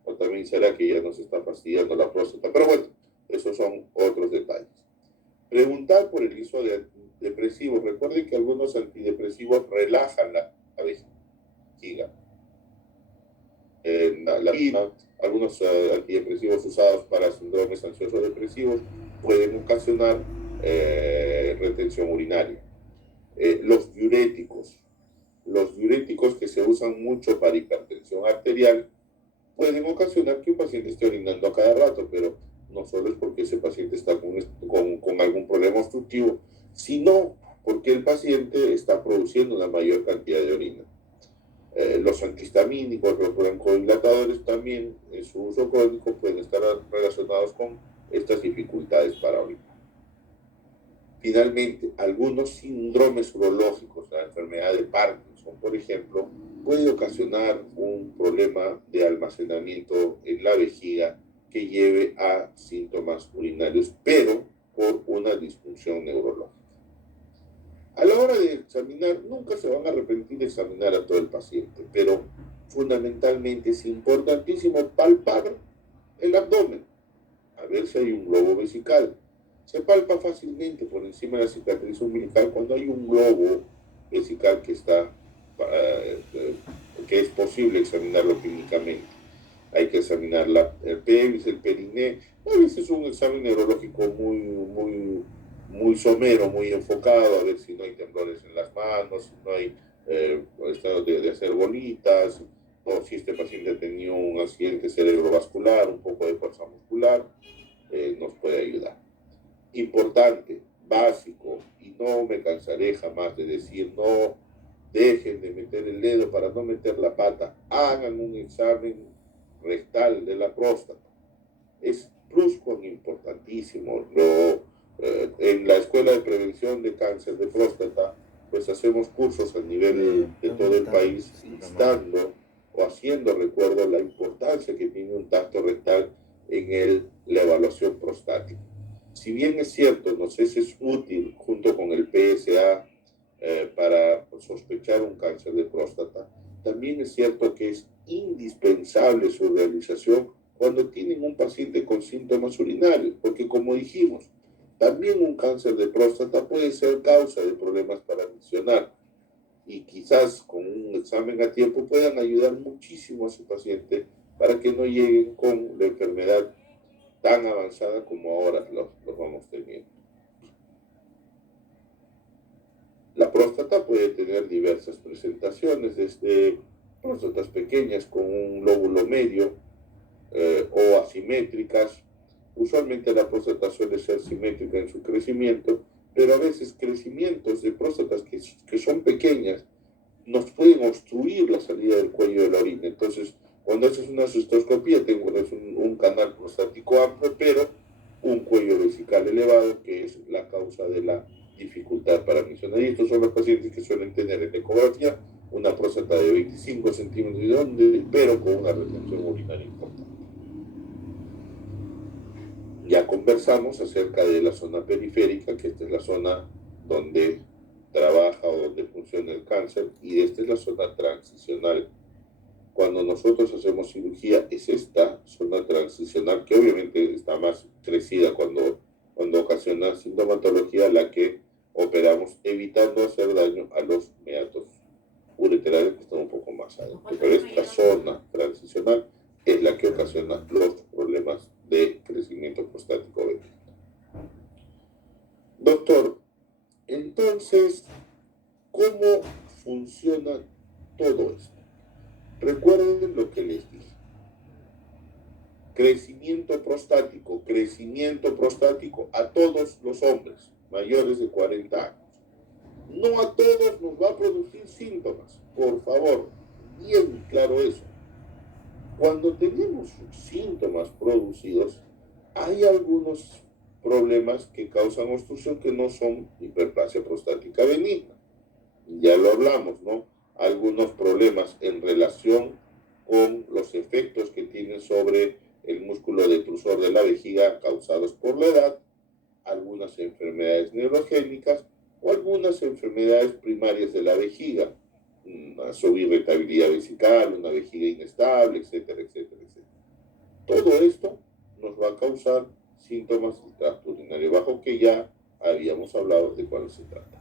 O también será que ya nos está fastidiando la próstata. Pero bueno, esos son otros detalles. Preguntar por el uso de antidepresivos. Recuerden que algunos antidepresivos relajan la vejiga. Algunos antidepresivos usados para síndromes ansiosos depresivos pueden ocasionar retención urinaria. Los diuréticos que se usan mucho para hipertensión arterial pueden ocasionar que un paciente esté orinando a cada rato, pero no solo es porque ese paciente está con algún problema obstructivo, sino porque el paciente está produciendo una mayor cantidad de orina. Los antihistamínicos, los broncodilatadores también, en su uso crónico, pueden estar relacionados con estas dificultades para orinar. Finalmente, algunos síndromes urológicos, la enfermedad de Parkinson, por ejemplo, puede ocasionar un problema de almacenamiento en la vejiga que lleve a síntomas urinarios, pero por una disfunción neurológica. A la hora de examinar, nunca se van a arrepentir de examinar a todo el paciente, pero fundamentalmente es importantísimo palpar el abdomen, a ver si hay un globo vesical. Se palpa fácilmente por encima de la cicatriz umbilical cuando hay un globo vesical que es posible examinarlo clínicamente. Hay que examinar el pelvis, el periné. A veces es un examen neurológico muy somero, muy enfocado, a ver si no hay temblores en las manos, si no hay estado de hacer bolitas, o si este paciente ha tenido un accidente cerebrovascular, un poco de fuerza muscular, nos puede ayudar. Importante, básico y no me cansaré jamás de decir, no dejen de meter el dedo para no meter la pata, hagan un examen rectal de la próstata. Es pluscuam importantísimo. En la Escuela de Prevención de Cáncer de Próstata, pues hacemos cursos a nivel de todo el país, instando o haciendo recuerdo la importancia que tiene un tacto rectal en la evaluación prostática. Si bien es cierto, nos es útil junto con el PSA para sospechar un cáncer de próstata, también es cierto que es indispensable su realización cuando tienen un paciente con síntomas urinarios, porque como dijimos, también un cáncer de próstata puede ser causa de problemas para miccionar y quizás con un examen a tiempo puedan ayudar muchísimo a su paciente para que no lleguen con la enfermedad tan avanzada como ahora los vamos teniendo. La próstata puede tener diversas presentaciones, desde próstatas pequeñas con un lóbulo medio o asimétricas. Usualmente la próstata suele ser simétrica en su crecimiento, pero a veces crecimientos de próstatas que son pequeñas nos pueden obstruir la salida del cuello de la orina. Entonces, cuando haces una cistoscopía, tengo un canal prostático amplio, pero un cuello vesical elevado, que es la causa de la dificultad para miccionar. Y estos son los pacientes que suelen tener en ecografía una próstata de 25 centímetros, pero con una retención urinaria importante. Ya conversamos acerca de la zona periférica, que esta es la zona donde trabaja o donde funciona el cáncer, y esta es la zona transicional. Cuando nosotros hacemos cirugía, es esta zona transicional, que obviamente está más crecida cuando ocasiona sintomatología, la que operamos, evitando hacer daño a los meatos ureterales que están un poco más adentro. Pero esta zona transicional es la que ocasiona los problemas de crecimiento prostático benigno. Doctor, entonces, ¿cómo funciona todo esto? Recuerden lo que les dije. Crecimiento prostático a todos los hombres mayores de 40 años. No a todos nos va a producir síntomas, por favor, bien claro eso. Cuando tenemos síntomas producidos, hay algunos problemas que causan obstrucción que no son hiperplasia prostática benigna. Ya lo hablamos, ¿no? Algunos problemas en relación con los efectos que tienen sobre el músculo detrusor de la vejiga causados por la edad, algunas enfermedades neurogénicas o algunas enfermedades primarias de la vejiga, una subirritabilidad vesical, una vejiga inestable, etcétera, etcétera, etcétera. Todo esto nos va a causar síntomas del tracto urinario bajo, que ya habíamos hablado de cuál se trata.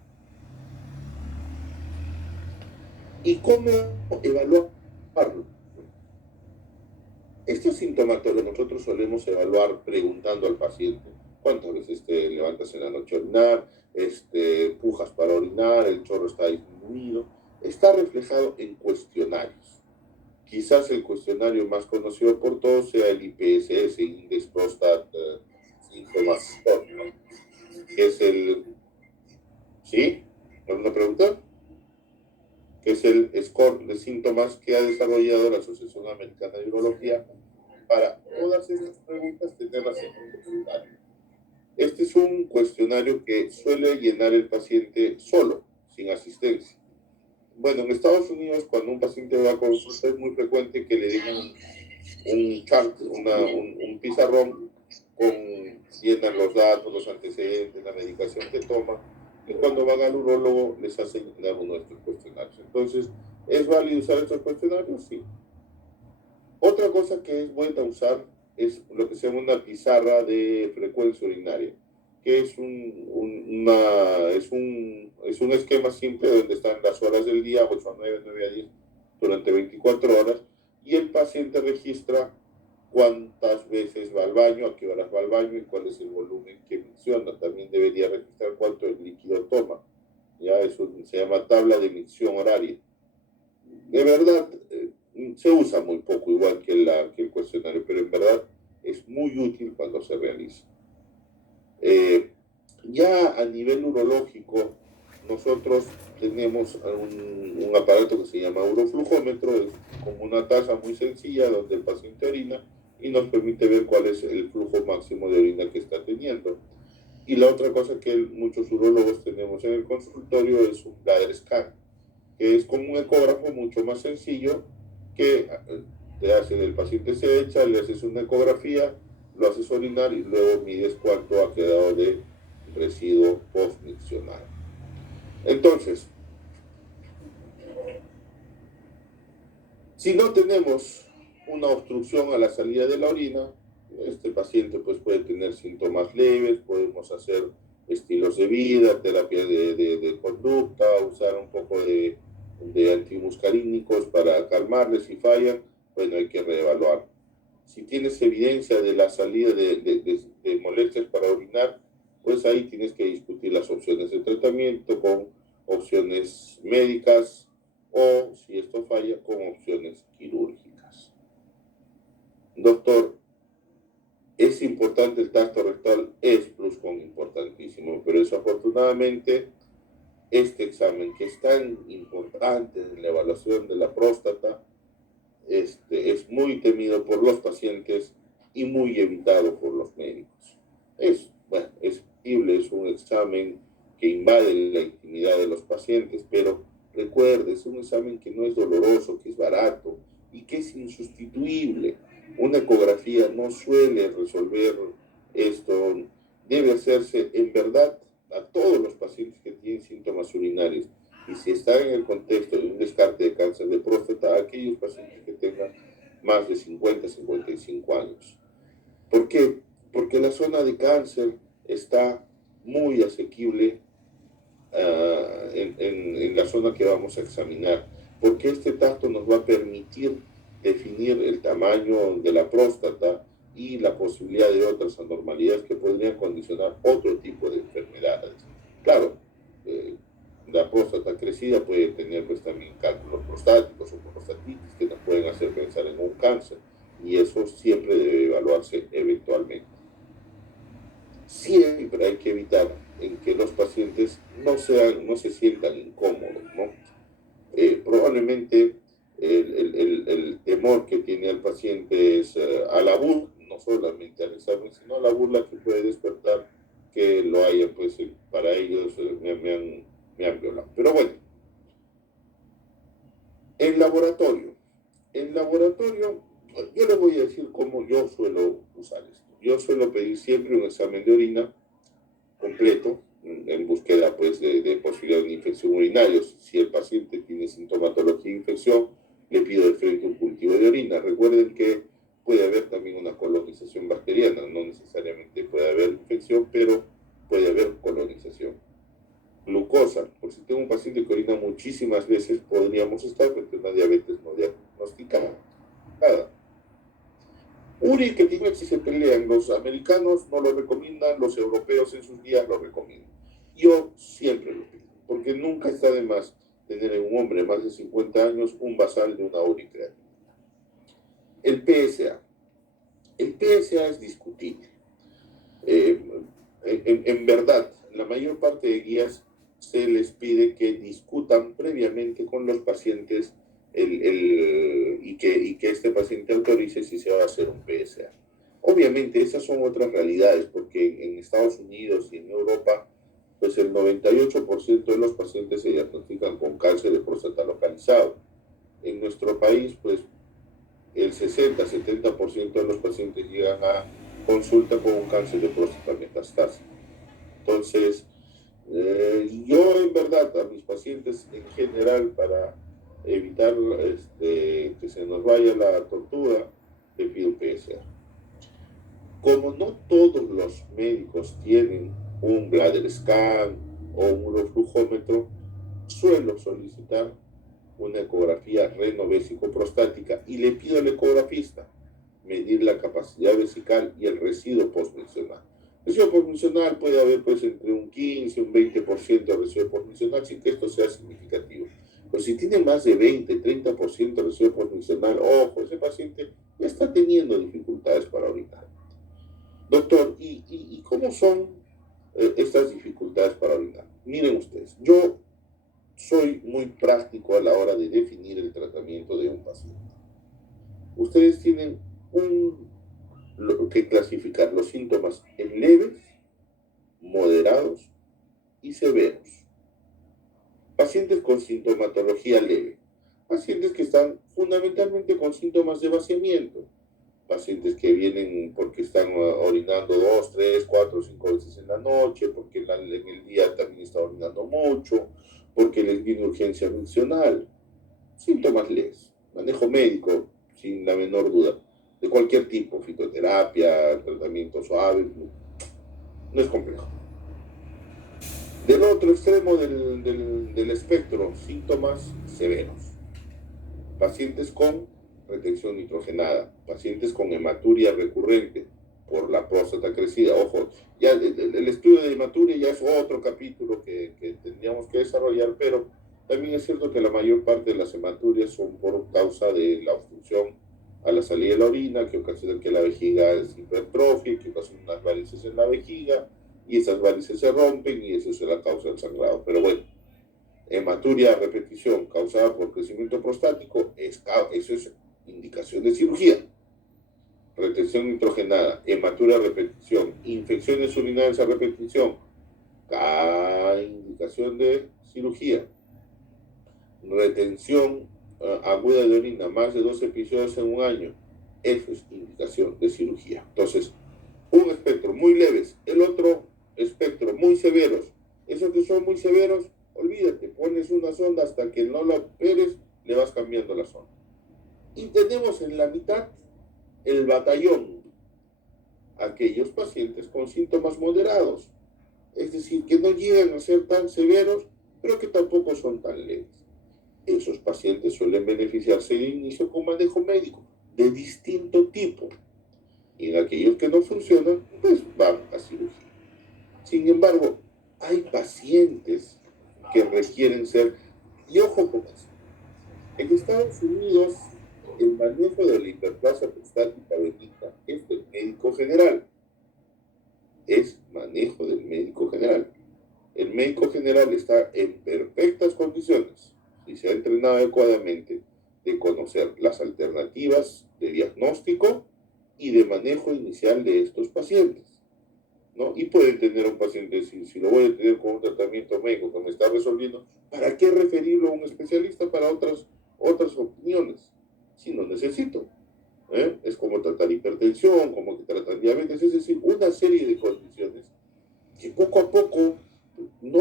¿Y cómo evaluarlo? Esta sintomatología nosotros solemos evaluar preguntando al paciente cuántas veces te levantas en la noche a orinar, pujas para orinar, el chorro está disminuido. Está reflejado en cuestionarios. Quizás el cuestionario más conocido por todos sea el IPSS, Index Prostate Symptom Score, ¿no? Que es el... ¿Sí? ¿Alguna pregunta? Que es el score de síntomas que ha desarrollado la Asociación Americana de Urología para todas esas preguntas tenerlas en un cuestionario. Este es un cuestionario que suele llenar el paciente solo, sin asistencia. Bueno, en Estados Unidos, cuando un paciente va a consulta, es muy frecuente que le den un chart, un pizarrón llenan los datos, los antecedentes, la medicación que toma, y cuando van al urólogo les hacen llenar uno de estos cuestionarios. Entonces, ¿es válido usar estos cuestionarios? Sí. Otra cosa que es buena usar es lo que se llama una pizarra de frecuencia urinaria, que es un esquema simple donde están las horas del día, 8 a 9, 9 a 10, durante 24 horas, y el paciente registra cuántas veces va al baño, a qué horas va al baño y cuál es el volumen que micciona. También debería registrar cuánto líquido toma. Ya eso se llama tabla de micción horaria. De verdad, se usa muy poco, igual que el cuestionario, pero en verdad es muy útil cuando se realiza. Ya a nivel urológico, nosotros tenemos un aparato que se llama uroflujómetro, es como una taza muy sencilla donde el paciente orina y nos permite ver cuál es el flujo máximo de orina que está teniendo. Y la otra cosa que muchos urólogos tenemos en el consultorio es un bladder scan, que es como un ecógrafo mucho más sencillo que te hace del paciente, se echa, le haces una ecografía, lo haces orinar y luego mides cuánto ha quedado de residuo postmiccional. Entonces, si no tenemos una obstrucción a la salida de la orina, este paciente pues puede tener síntomas leves, podemos hacer estilos de vida, terapia de conducta, usar un poco de antimuscarínicos para calmarles si fallan, bueno, hay que reevaluar. Si tienes evidencia de la salida de molestias para orinar, pues ahí tienes que discutir las opciones de tratamiento con opciones médicas o, si esto falla, con opciones quirúrgicas. Doctor, ¿es importante el tacto rectal? Es pluscon importantísimo, pero desafortunadamente este examen, que es tan importante en la evaluación de la próstata, es muy temido por los pacientes y muy evitado por los médicos. Es posible, es un examen que invade la intimidad de los pacientes, pero recuerde, es un examen que no es doloroso, que es barato y que es insustituible. Una ecografía no suele resolver esto, debe hacerse en verdad a todos los pacientes que tienen síntomas urinarios. Y si está en el contexto de un descarte de cáncer de próstata, a aquellos pacientes que tengan más de 50, 55 años. ¿Por qué? Porque la zona de cáncer está muy asequible en la zona que vamos a examinar, porque este tacto nos va a permitir definir el tamaño de la próstata y la posibilidad de otras anormalidades que podrían condicionar otro tipo de enfermedades. Claro, la próstata crecida puede tener pues también cálculos prostáticos o prostatitis que nos pueden hacer pensar en un cáncer, y eso siempre debe evaluarse eventualmente. Siempre hay que evitar en que los pacientes no se sientan incómodos, ¿no? Probablemente el temor que tiene el paciente es a la burla, no solamente al examen, sino a la burla que puede despertar que lo haya, pues para ellos me han violado. Pero bueno, en laboratorio, yo les voy a decir cómo yo suelo usar esto. Yo suelo pedir siempre un examen de orina completo, en búsqueda pues de posibilidad de una infección urinaria. Si el paciente tiene sintomatología de infección, le pido de frente un cultivo de orina. Recuerden que puede haber también una colonización bacteriana, no necesariamente puede haber infección, pero puede haber colonización. Glucosa, por si tengo un paciente que orina muchísimas veces, podríamos estar frente a una diabetes no diagnosticada. Uri que Timex se pelean, los americanos no lo recomiendan, los europeos en sus días lo recomiendan. Yo siempre lo pido, porque nunca está de más tener en un hombre de más de 50 años un basal de una uricreatina. El PSA. El PSA es discutible. En verdad, la mayor parte de guías se les pide que discutan previamente con los pacientes y que este paciente autorice si se va a hacer un PSA. Obviamente esas son otras realidades, porque en Estados Unidos y en Europa, pues el 98% de los pacientes se diagnostican con cáncer de próstata localizado. En nuestro país, pues el 60-70% de los pacientes llegan a consulta con un cáncer de próstata metastásico. Entonces, yo en verdad a mis pacientes en general, para evitar que se nos vaya la tortura, le pido PSA. Como no todos los médicos tienen un bladder scan o un uroflujómetro, suelo solicitar una ecografía renovesico-prostática y le pido al ecografista medir la capacidad vesical y el residuo postmiccional. El residuo postmiccional puede haber pues entre un 15 y un 20% de residuo postmiccional sin que esto sea significativo. Pero si tiene más de 20-30% de residuo postmiccional, ojo, ese paciente ya está teniendo dificultades para orinar. Doctor, ¿y cómo son estas dificultades para orinar. Miren ustedes, yo soy muy práctico a la hora de definir el tratamiento de un paciente. Ustedes tienen que clasificar los síntomas en leves, moderados y severos. Pacientes con sintomatología leve, pacientes que están fundamentalmente con síntomas de vaciamiento, pacientes que vienen porque están orinando 2, 3, 4, 5 veces en la noche, porque en el día también está orinando mucho, porque les viene urgencia funcional. Síntomas leves, manejo médico, sin la menor duda, de cualquier tipo, fitoterapia, tratamiento suave, no es complejo. Del otro extremo del espectro, síntomas severos. Pacientes con retención nitrogenada, pacientes con hematuria recurrente por la próstata crecida. Ojo, ya el estudio de hematuria ya es otro capítulo que tendríamos que desarrollar, pero también es cierto que la mayor parte de las hematurias son por causa de la obstrucción a la salida de la orina, que ocasiona que la vejiga se hipertrofie, que ocasiona unas varices en la vejiga, y esas varices se rompen y eso es la causa del sangrado. Pero bueno, hematuria a repetición causada por crecimiento prostático, eso es indicación de cirugía. Retención nitrogenada, hematuria a repetición, infecciones urinarias a repetición, indicación de cirugía. Retención aguda de orina, más de 2 episodios en un año, eso es indicación de cirugía. Entonces, un espectro muy leves, el otro espectro muy severos. Esos que son muy severos, olvídate, pones una sonda hasta que no la operes, le vas cambiando la sonda. Y tenemos en la mitad el batallón, aquellos pacientes con síntomas moderados, es decir, que no llegan a ser tan severos, pero que tampoco son tan leves. Esos pacientes suelen beneficiarse de inicio con manejo médico de distinto tipo. Y en aquellos que no funcionan, pues van a cirugía. Sin embargo, hay pacientes que requieren ser, y ojo con eso, en Estados Unidos el manejo de la hiperplasia prostática benigna es del médico general, es manejo del médico general. El médico general está en perfectas condiciones, si se ha entrenado adecuadamente, de conocer las alternativas de diagnóstico y de manejo inicial de estos pacientes, ¿no? Y pueden tener a un paciente, si lo voy a tener con un tratamiento médico que me está resolviendo, ¿para qué referirlo a un especialista para otras opiniones? Si no necesito. Es como tratar hipertensión, como que tratar diabetes, es decir, una serie de condiciones que poco a poco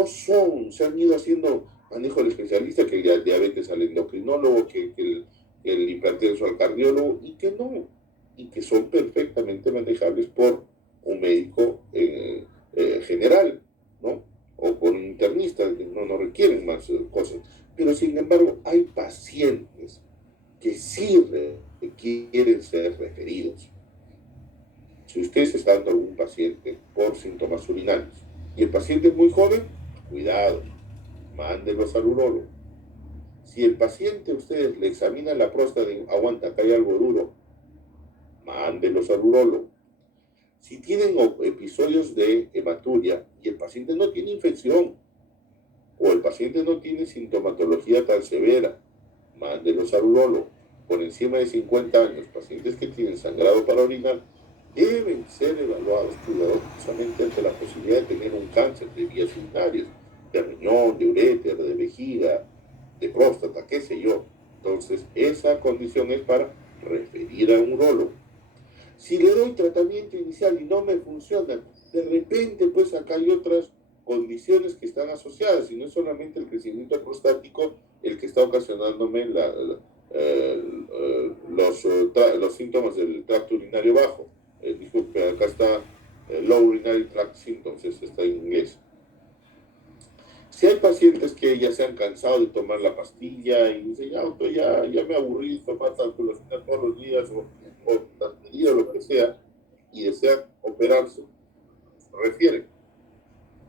se han ido haciendo manejo del especialista, que el diabetes al endocrinólogo, que el hipertenso al cardiólogo, y que son perfectamente manejables por un médico general, ¿no? O por un internista, que no requieren más cosas. Pero sin embargo, hay pacientes que sí requieren ser referidos. Si usted se está dando a algún paciente por síntomas urinarios y el paciente es muy joven, cuidado, mándelo al urólogo. Si el paciente ustedes le examinan la próstata y aguanta, acá hay algo duro, mándelos al urólogo. Si tienen episodios de hematuria y el paciente no tiene infección o el paciente no tiene sintomatología tan severa, mándelos al urólogo. Por encima de 50 años, pacientes que tienen sangrado para orinar deben ser evaluados cuidadosamente ante la posibilidad de tener un cáncer de vías urinarias, de riñón, de uréter, de vejiga, de próstata, qué sé yo. Entonces, esa condición es para referir a un urólogo. Si le doy tratamiento inicial y no me funciona, de repente, pues acá hay otras condiciones que están asociadas, y no es solamente el crecimiento prostático el que está ocasionándome los síntomas del tracto urinario bajo. Disculpe, acá está Low Urinary Tract Symptoms, está en inglés. Si hay pacientes que ya se han cansado de tomar la pastilla y dicen, ya me aburrí de tomar talculosina todos los días o lo que sea, y desean operarse, refieren.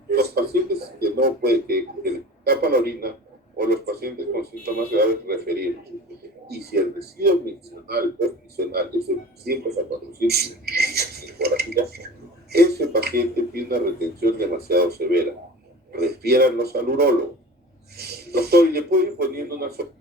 Los pacientes que no pueden, que les escapa la orina, o los pacientes con síntomas graves, referir. Y si el residuo miccional o miccional es de 300 a 400 por ese paciente tiene una retención demasiado severa. Refiéranlos al urólogo. Doctor, ¿y le puedo ir poniendo una sonda?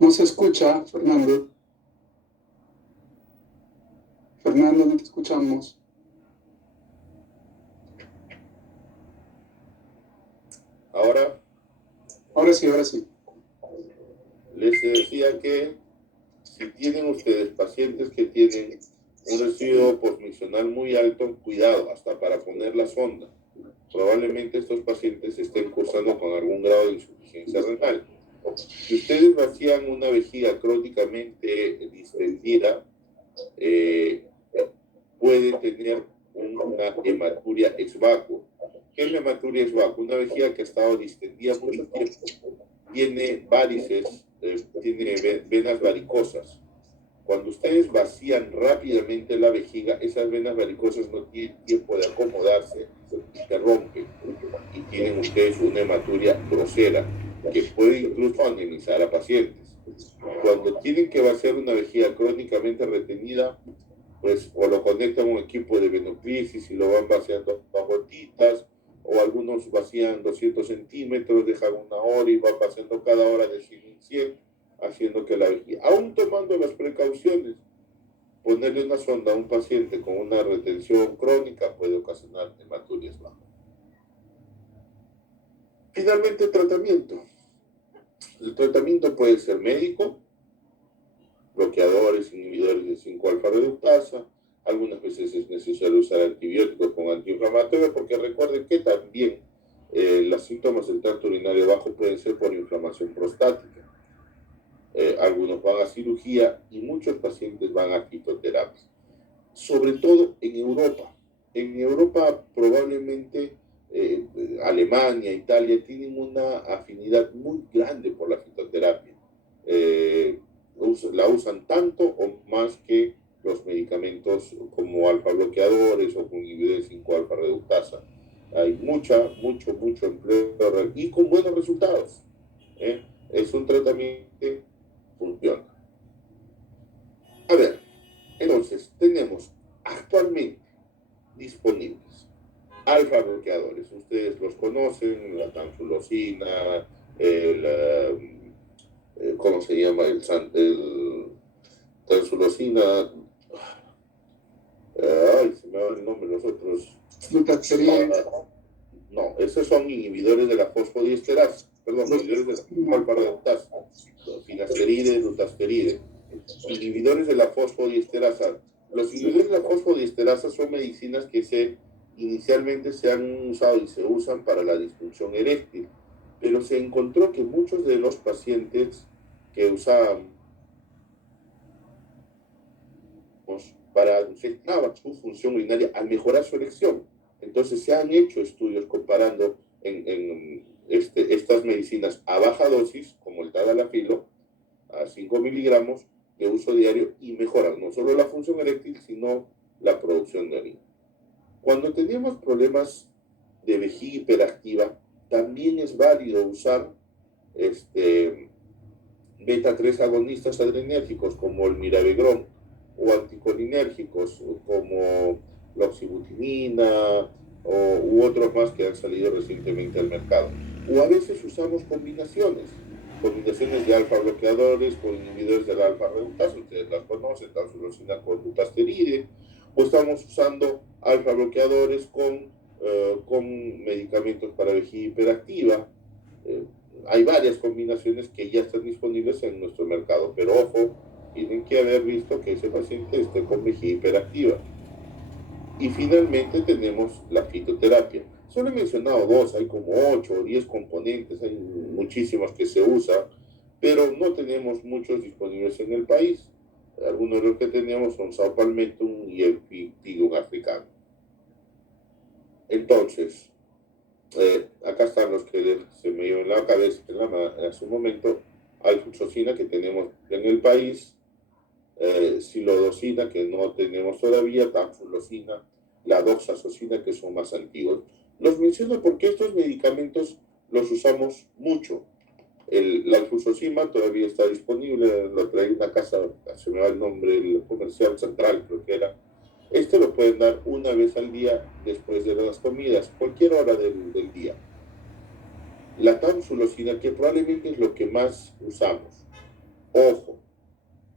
No se escucha, Fernando. Fernando, no te escuchamos. Ahora. Ahora sí, ahora sí. Les decía que si tienen ustedes pacientes que tienen un residuo postmisional muy alto, cuidado, hasta para poner la sonda. Probablemente estos pacientes estén cursando con algún grado de insuficiencia renal. Si ustedes vacían una vejiga crónicamente distendida, pueden tener una hematuria ex vacuo. ¿Qué es la hematuria ex vacuo? Una vejiga que ha estado distendida mucho tiempo. Tiene varices, tiene venas varicosas. Cuando ustedes vacían rápidamente la vejiga, esas venas varicosas no tienen tiempo de acomodarse, se rompen y tienen ustedes una hematuria grosera que puede incluso anemizar a pacientes. Cuando tienen que vaciar una vejiga crónicamente retenida, pues o lo conectan a un equipo de venoclisis y lo van vaciando a gotitas, o algunos vacían 200 centímetros, dejan una hora y van vaciando cada hora de 100 en 100, haciendo que la vejiga, aún tomando las precauciones, ponerle una sonda a un paciente con una retención crónica puede ocasionar hematurias bajas. Finalmente, el tratamiento. El tratamiento puede ser médico, bloqueadores, inhibidores de 5-alfa reductasa. Algunas veces es necesario usar antibióticos con antiinflamatorios, porque recuerden que también los síntomas del tracto urinario bajo pueden ser por inflamación prostática. Algunos van a cirugía y muchos pacientes van a fitoterapia. Sobre todo en Europa. En Europa probablemente Alemania, Italia tienen una afinidad muy grande por la fitoterapia. La usan tanto o más que los medicamentos como alfa bloqueadores o con inhibidores 5-alfa reductasa. Hay mucho empleo y con buenos resultados. Es un tratamiento que funciona. A ver, entonces tenemos actualmente disponibles alfa bloqueadores. Ustedes los conocen, la tamsulosina, ¿cómo se llama? El tamsulosina. Se me va el nombre de los otros. No, esos son inhibidores de la fosfodiesterasa. Perdón, inhibidores de la alfa reductasa. Finasteride, dutasteride. Inhibidores de la fosfodiesterasa. Los inhibidores de la fosfodiesterasa son medicinas que inicialmente se han usado y se usan para la disfunción eréctil, pero se encontró que muchos de los pacientes que usaban para afectar su función urinaria al mejorar su erección. Entonces se han hecho estudios comparando estas medicinas a baja dosis, como el tadalafilo, a 5 miligramos de uso diario, y mejoran no solo la función eréctil, sino la producción de orina. Cuando tenemos problemas de vejiga hiperactiva, también es válido usar beta-3 agonistas adrenérgicos como el miravigrón, o anticolinérgicos como la oxibutinina u otros más que han salido recientemente al mercado. O a veces usamos combinaciones de alfa bloqueadores con inhibidores del alfa reductasa, ustedes las conocen, tamsulosina con dutasteride, o estamos usando alfa bloqueadores con medicamentos para vejiga hiperactiva. Hay varias combinaciones que ya están disponibles en nuestro mercado, pero ojo, tienen que haber visto que ese paciente esté con vejiga hiperactiva. Y finalmente tenemos la fitoterapia. Solo he mencionado 2, hay como 8 o 10 componentes, hay muchísimos que se usan, pero no tenemos muchos disponibles en el país. Algunos de los que tenemos son Sao Palmetto y el Pythidium africano. Entonces, acá están los que se me dio en la cabeza hace un momento. Alfuzoxina que tenemos en el país, silodosina, que no tenemos todavía, tamsulosina, la doxazosina, que son más antiguos. Los menciono porque estos medicamentos los usamos mucho. La alfusosima todavía está disponible, lo trae una casa, se me va el nombre, el Comercial Central, creo que era. Este lo pueden dar una vez al día después de las comidas, cualquier hora del día. La tamsulosina, que probablemente es lo que más usamos. Ojo,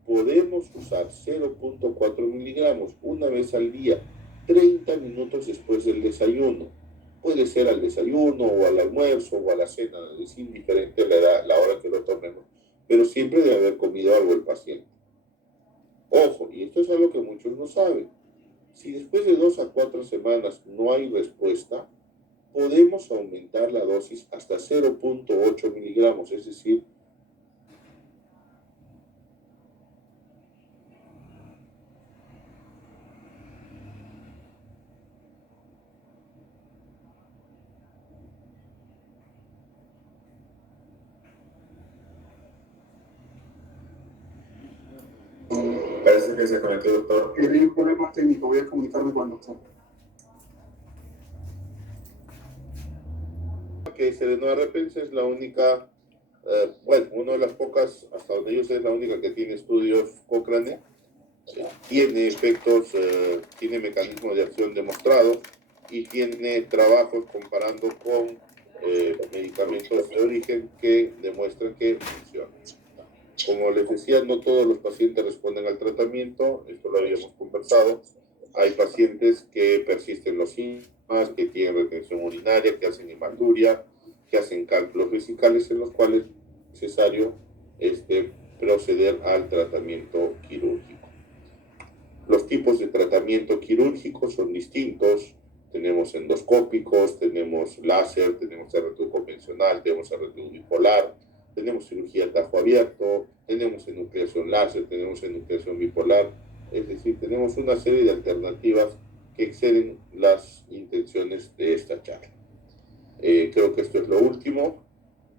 podemos usar 0.4 miligramos una vez al día, 30 minutos después del desayuno. Puede ser al desayuno o al almuerzo o a la cena, es indiferente la hora que lo tomemos, pero siempre debe haber comido algo el paciente. Ojo, y esto es algo que muchos no saben, si después de 2 a 4 semanas no hay respuesta, podemos aumentar la dosis hasta 0.8 miligramos, es decir, parece que se conectó, doctor. Hay un problema técnico, voy a comunicarme con el doctor. Que Serenoa repens es la única, bueno, una de las pocas, hasta donde yo sé, es la única que tiene estudios Cochrane, tiene efectos, tiene mecanismos de acción demostrados y tiene trabajos comparando con medicamentos de origen que demuestran que funcionan. Como les decía, no todos los pacientes responden al tratamiento, esto lo habíamos conversado. Hay pacientes que persisten los síntomas, que tienen retención urinaria, que hacen hematuria, que hacen cálculos vesicales, en los cuales es necesario proceder al tratamiento quirúrgico. Los tipos de tratamiento quirúrgico son distintos. Tenemos endoscópicos, tenemos láser, tenemos RTU convencional, tenemos RTU bipolar, tenemos cirugía tajo abierto, tenemos enucleación láser, tenemos enucleación bipolar, es decir, tenemos una serie de alternativas que exceden las intenciones de esta charla. Creo que esto es lo último.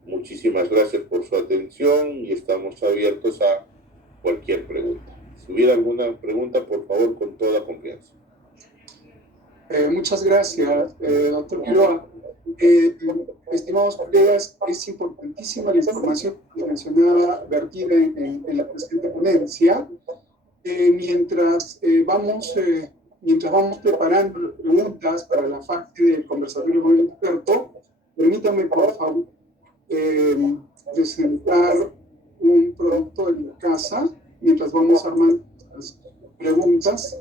Muchísimas gracias por su atención y estamos abiertos a cualquier pregunta. Si hubiera alguna pregunta, por favor, con toda confianza. Muchas gracias, doctor Quiroga. Estimados colegas, es importantísima la información mencionada, vertida en la presente ponencia. Mientras vamos preparando las preguntas para la fase del conversatorio con el experto, permítanme, por favor, presentar un producto de mi casa mientras vamos armando las preguntas.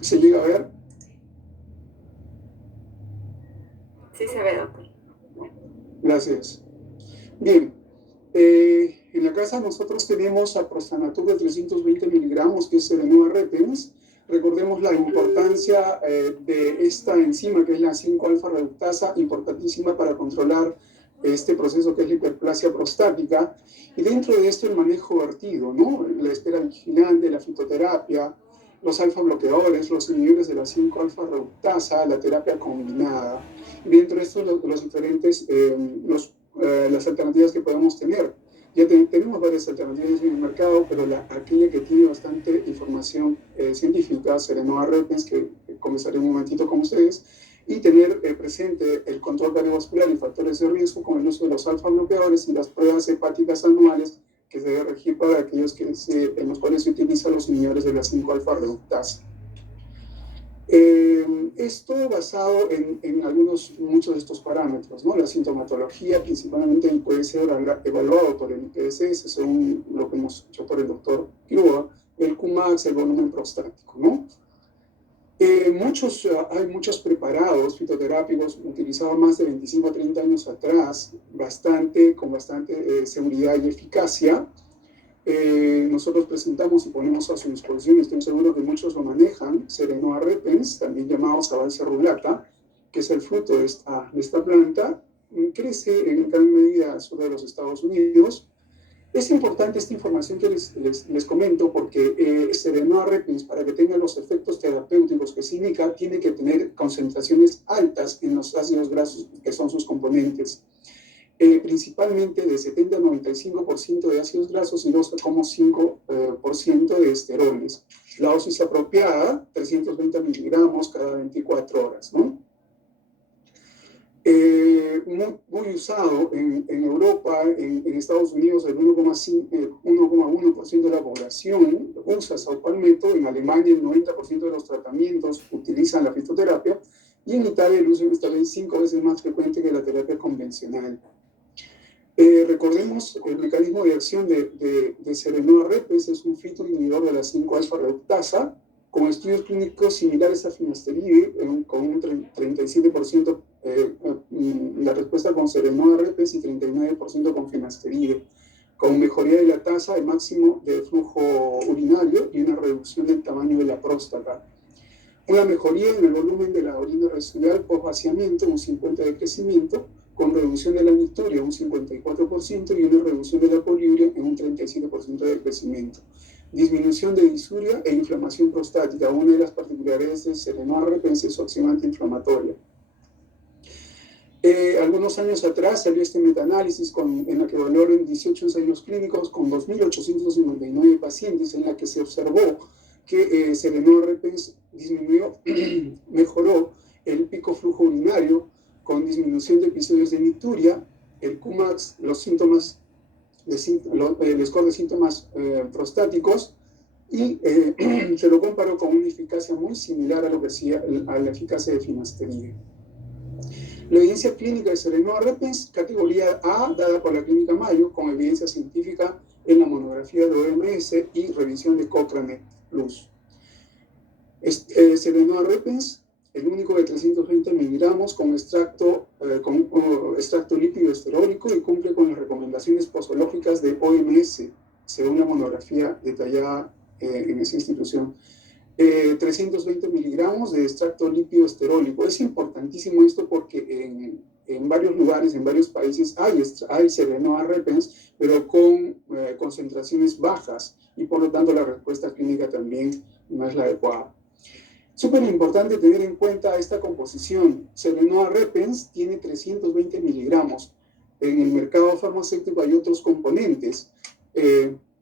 ¿Se llega a ver? Sí se ve, doctor. Gracias. Bien, en la casa nosotros tenemos a prostanatur de 320 miligramos, que es Serenoa repens. Recordemos la importancia de esta enzima, que es la 5-alfa reductasa, importantísima para controlar este proceso que es la hiperplasia prostática. Y dentro de esto el manejo vertido, ¿no? La espera vigilante, la fitoterapia, los alfa bloqueadores, los inhibidores de la 5-alfa reductasa, la terapia combinada. Dentro de esto los diferentes, las alternativas que podemos tener. Ya tenemos varias alternativas en el mercado, pero aquella que tiene bastante información científica, Serenoa repens, que comenzaré un momentito con ustedes, y tener presente el control cardiovascular y factores de riesgo con el uso de los alfa bloqueadores y las pruebas hepáticas anuales que se debe regir para aquellos en los cuales se utilizan los inhibidores de la 5-alfa reductasa. Esto basado en muchos de estos parámetros, ¿no? La sintomatología principalmente puede ser evaluado por el IPSS, según lo que hemos hecho por el doctor Quiroga, el Qmax, el volumen prostático, ¿no? Hay muchos preparados fitoterápicos utilizados más de 25 a 30 años atrás, con bastante seguridad y eficacia. Nosotros presentamos y ponemos a su disposición, estoy seguro que muchos lo manejan, Serenoa repens, también llamado Sabacia rulata, que es el fruto de esta planta, crece en gran medida al sur de los Estados Unidos. Es importante esta información que les comento porque Serenoa repens, para que tenga los efectos terapéuticos que se indica, tiene que tener concentraciones altas en los ácidos grasos que son sus componentes. Principalmente de 70 a 95% de ácidos grasos y 2,5% de esteroles. La dosis apropiada, 320 miligramos cada 24 horas, ¿no? Muy usado en Europa, en Estados Unidos, el 1,1% de la población usa saupalmeto. En Alemania, el 90% de los tratamientos utilizan la fitoterapia, y en Italia el uso es tal vez 5 veces más frecuente que la terapia convencional. Recordemos el mecanismo de acción de Serenoa repens. Es un fitoinhibidor de la 5-alfa-reductasa, con estudios clínicos similares a finasteride, con un 37% la respuesta con Serenoa repens y 39% con finasteride, con mejoría de la tasa de máximo de flujo urinario y una reducción del tamaño de la próstata. Una mejoría en el volumen de la orina residual post vaciamiento, un 50% de crecimiento, con reducción de la nicturia, un 54%, y una reducción de la poliuria en un 37% de crecimiento. Disminución de disuria e inflamación prostática. Una de las particularidades de Serenoa repens es su acción antiinflamatoria. Algunos años atrás salió este metaanálisis en la que valoran 18 ensayos clínicos con 2.859 pacientes, en la que se observó que Serenoa repens mejoró el pico flujo urinario con disminución de episodios de nicturia, el Qmax, los síntomas, el score de síntomas prostáticos, y se lo comparó con una eficacia muy similar a la eficacia de finasteride. La evidencia clínica de Serenoa repens, categoría A, dada por la Clínica Mayo, con evidencia científica en la monografía de OMS y revisión de Cochrane Plus. Serenoa repens, el único de 320 miligramos con extracto lípido esterólico, y cumple con las recomendaciones posológicas de OMS, según la monografía detallada en esa institución. 320 miligramos de extracto lípido esterólico. Es importantísimo esto porque en varios lugares, en varios países, hay Serenoa repens, pero con concentraciones bajas, y por lo tanto la respuesta clínica también no es la adecuada. Súper importante tener en cuenta esta composición. Serenoa repens tiene 320 miligramos. En el mercado farmacéutico hay otros componentes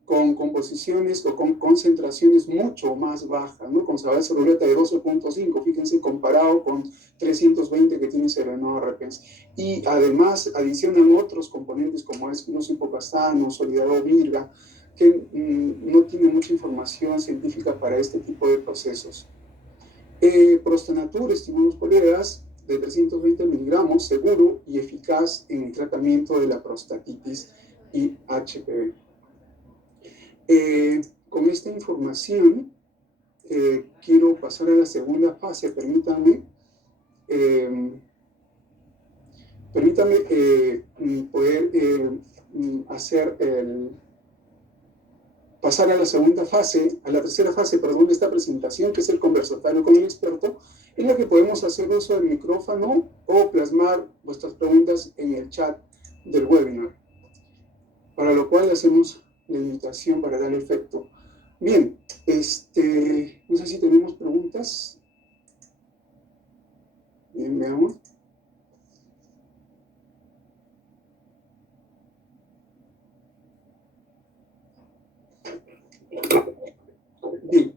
con composiciones o con concentraciones mucho más bajas, ¿no? Con sabalceruleta de 12.5, fíjense, comparado con 320 que tiene Serenoa repens. Y además adicionan otros componentes como es glosipocastano, solidado virga, que no tienen mucha información científica para este tipo de procesos. Prostanatur, estímulos poliedras, de 320 miligramos, seguro y eficaz en el tratamiento de la prostatitis y HPV. Con esta información quiero pasar a la segunda fase. Permítanme poder pasar a la segunda fase, a la tercera fase, perdón, de esta presentación, que es el conversatorio con el experto, en la que podemos hacer uso del micrófono o plasmar vuestras preguntas en el chat del webinar, para lo cual hacemos la invitación para dar efecto. Bien, no sé si tenemos preguntas. Bien, veamos. Bien.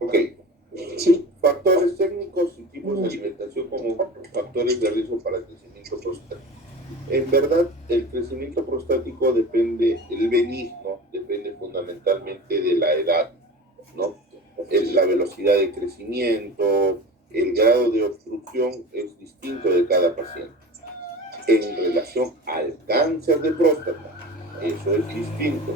Ok. Sí. Factores técnicos y tipos de alimentación como factores de riesgo para el crecimiento prostático. En verdad, el crecimiento prostático el benigno depende fundamentalmente de la edad, ¿no? La velocidad de crecimiento, el grado de obstrucción es distinto de cada paciente. En relación al cáncer de próstata, eso es distinto.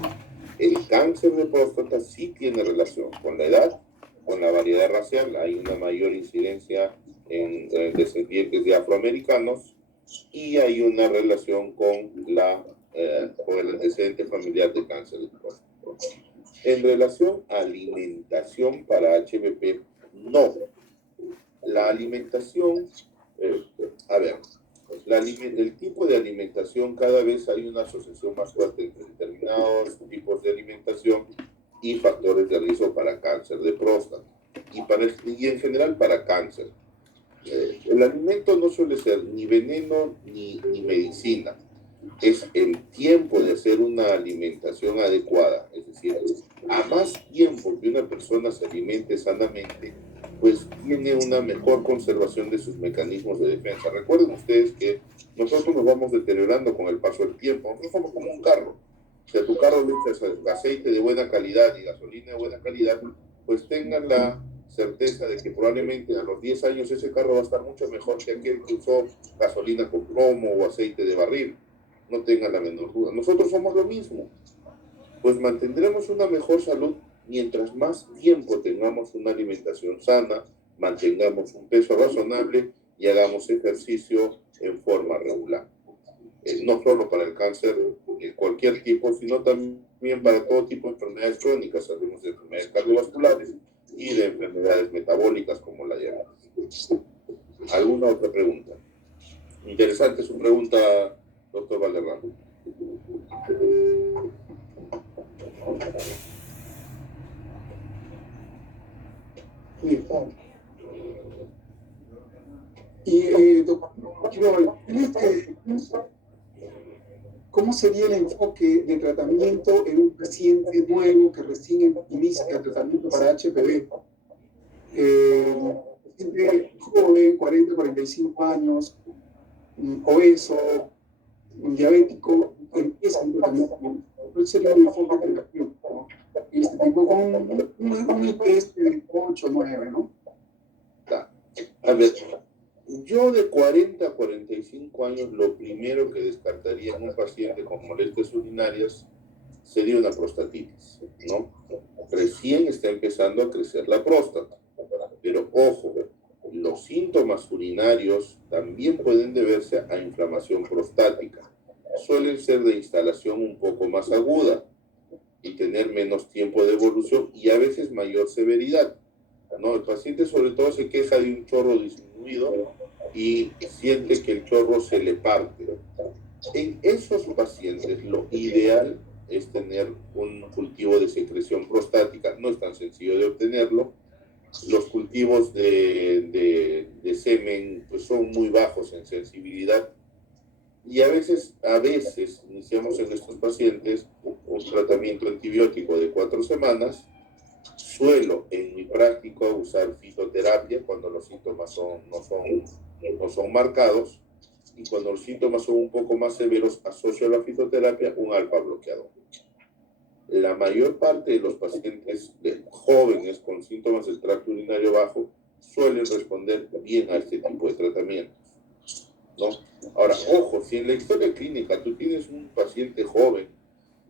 El cáncer de próstata sí tiene relación con la edad, con la variedad racial. Hay una mayor incidencia en descendientes de afroamericanos, y hay una relación con el antecedente familiar de cáncer de próstata. En relación a alimentación para HPV, no. La alimentación Eh, a ver, el tipo de alimentación, cada vez hay una asociación más fuerte entre determinados tipos de alimentación y factores de riesgo para cáncer de próstata y en general para cáncer. El alimento no suele ser ni veneno ni medicina. Es el tiempo de hacer una alimentación adecuada. Es decir, a más tiempo que una persona se alimente sanamente, pues tiene una mejor conservación de sus mecanismos de defensa. Recuerden ustedes que nosotros nos vamos deteriorando con el paso del tiempo. Nosotros somos como un carro. Si a tu carro le echas aceite de buena calidad y gasolina de buena calidad, pues tengan la certeza de que probablemente a los 10 años ese carro va a estar mucho mejor que aquel que usó gasolina con plomo o aceite de barril. No tengan la menor duda. Nosotros somos lo mismo. Pues mantendremos una mejor salud mientras más tiempo tengamos una alimentación sana, mantengamos un peso razonable y hagamos ejercicio en forma regular. No solo para el cáncer de cualquier tipo, sino también para todo tipo de enfermedades crónicas. Hablemos de enfermedades cardiovasculares y de enfermedades metabólicas como la diabetes. ¿Alguna otra pregunta? Interesante su pregunta, doctor Valderrama. Y, doctor, ¿cómo sería el enfoque de tratamiento en un paciente nuevo que recién inicia el tratamiento para HPV? Paciente joven, 40, 45 años, obeso, diabético, empieza un tratamiento. ¿Cuál sería el enfoque terapéutico? Este tipo con un IPS de 8 9, ¿no? A ver, yo de 40 a 45 años, lo primero que descartaría en un paciente con molestias urinarias sería una prostatitis, ¿no? Recién está empezando a crecer la próstata, pero ojo, los síntomas urinarios también pueden deberse a inflamación prostática. Suelen ser de instalación un poco más aguda y tener menos tiempo de evolución y a veces mayor severidad, ¿no? El paciente sobre todo se queja de un chorro disminuido y siente que el chorro se le parte. En esos pacientes lo ideal es tener un cultivo de secreción prostática. No es tan sencillo de obtenerlo. Los cultivos de semen pues son muy bajos en sensibilidad y a veces iniciamos en estos pacientes un tratamiento antibiótico de 4 semanas. Suelo en mi práctica usar fitoterapia cuando los síntomas no son marcados, y cuando los síntomas son un poco más severos asocio a la fitoterapia un alfa bloqueador. La mayor parte de los pacientes jóvenes con síntomas del tracto urinario bajo suelen responder bien a este tipo de tratamientos, ¿no? Ahora, ojo, si en la historia clínica tú tienes un paciente joven,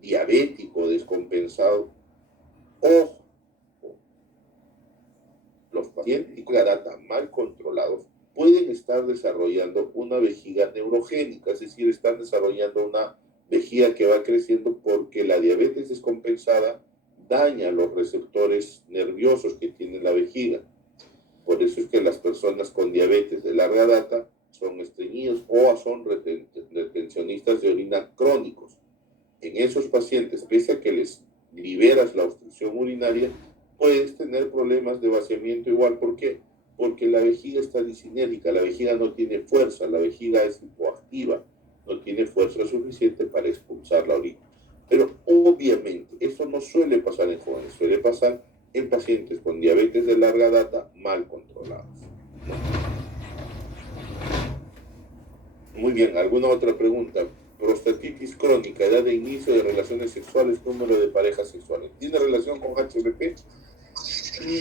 diabético, descompensado, ojo, los pacientes con data mal controlados pueden estar desarrollando una vejiga neurogénica, es decir, están desarrollando una vejiga que va creciendo porque la diabetes descompensada daña los receptores nerviosos que tiene la vejiga. Por eso es que las personas con diabetes de larga data son estreñidos o son retencionistas de orina crónicos. En esos pacientes, pese a que les liberas la obstrucción urinaria, puedes tener problemas de vaciamiento igual. ¿Por qué? Porque la vejiga está disinérica, la vejiga no tiene fuerza, la vejiga es hipoactiva, no tiene fuerza suficiente para expulsar la orina. Pero obviamente, eso no suele pasar en jóvenes, suele pasar en pacientes con diabetes de larga data mal controlados. Muy bien, ¿alguna otra pregunta? Prostatitis crónica, edad de inicio de relaciones sexuales, número de parejas sexuales. ¿Tiene relación con HPV?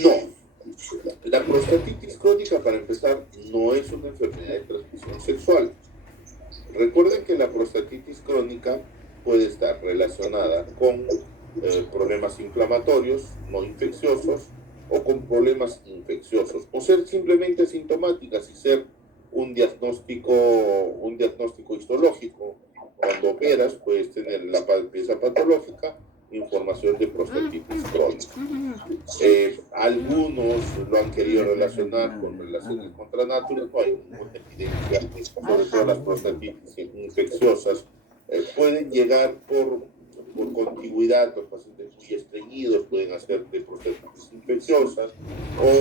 No. La prostatitis crónica, para empezar, no es una enfermedad de transmisión sexual. Recuerden que la prostatitis crónica puede estar relacionada con problemas inflamatorios no infecciosos o con problemas infecciosos, o ser simplemente sintomáticas y ser un diagnóstico histológico. Cuando operas puedes tener la pieza patológica información de prostatitis crónica. Algunos lo han querido relacionar con relaciones contra naturales, no hay ninguna evidencia, sobre todo las prostatitis infecciosas. Pueden llegar por contigüidad, los pacientes muy estreñidos pueden hacer de prostatitis infecciosas, o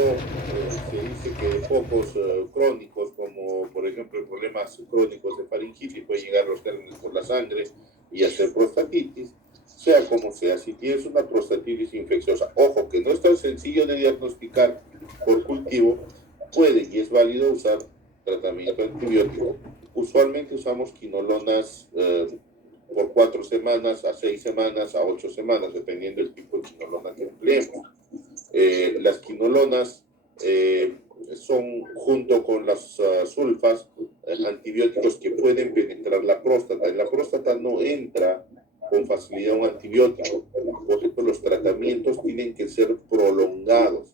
se dice que de focos crónicos, como por ejemplo problemas crónicos de faringitis, puede llegar los gérmenes por la sangre y hacer prostatitis. Sea como sea, si tienes una prostatitis infecciosa, ojo que no es tan sencillo de diagnosticar por cultivo, puede y es válido usar tratamiento antibiótico. Usualmente usamos quinolonas por 4 semanas, a 6 semanas, a 8 semanas, dependiendo del tipo de quinolona que empleemos. Las quinolonas son, junto con las sulfas, antibióticos que pueden penetrar la próstata. En la próstata no entra con facilidad un antibiótico, por eso los tratamientos tienen que ser prolongados,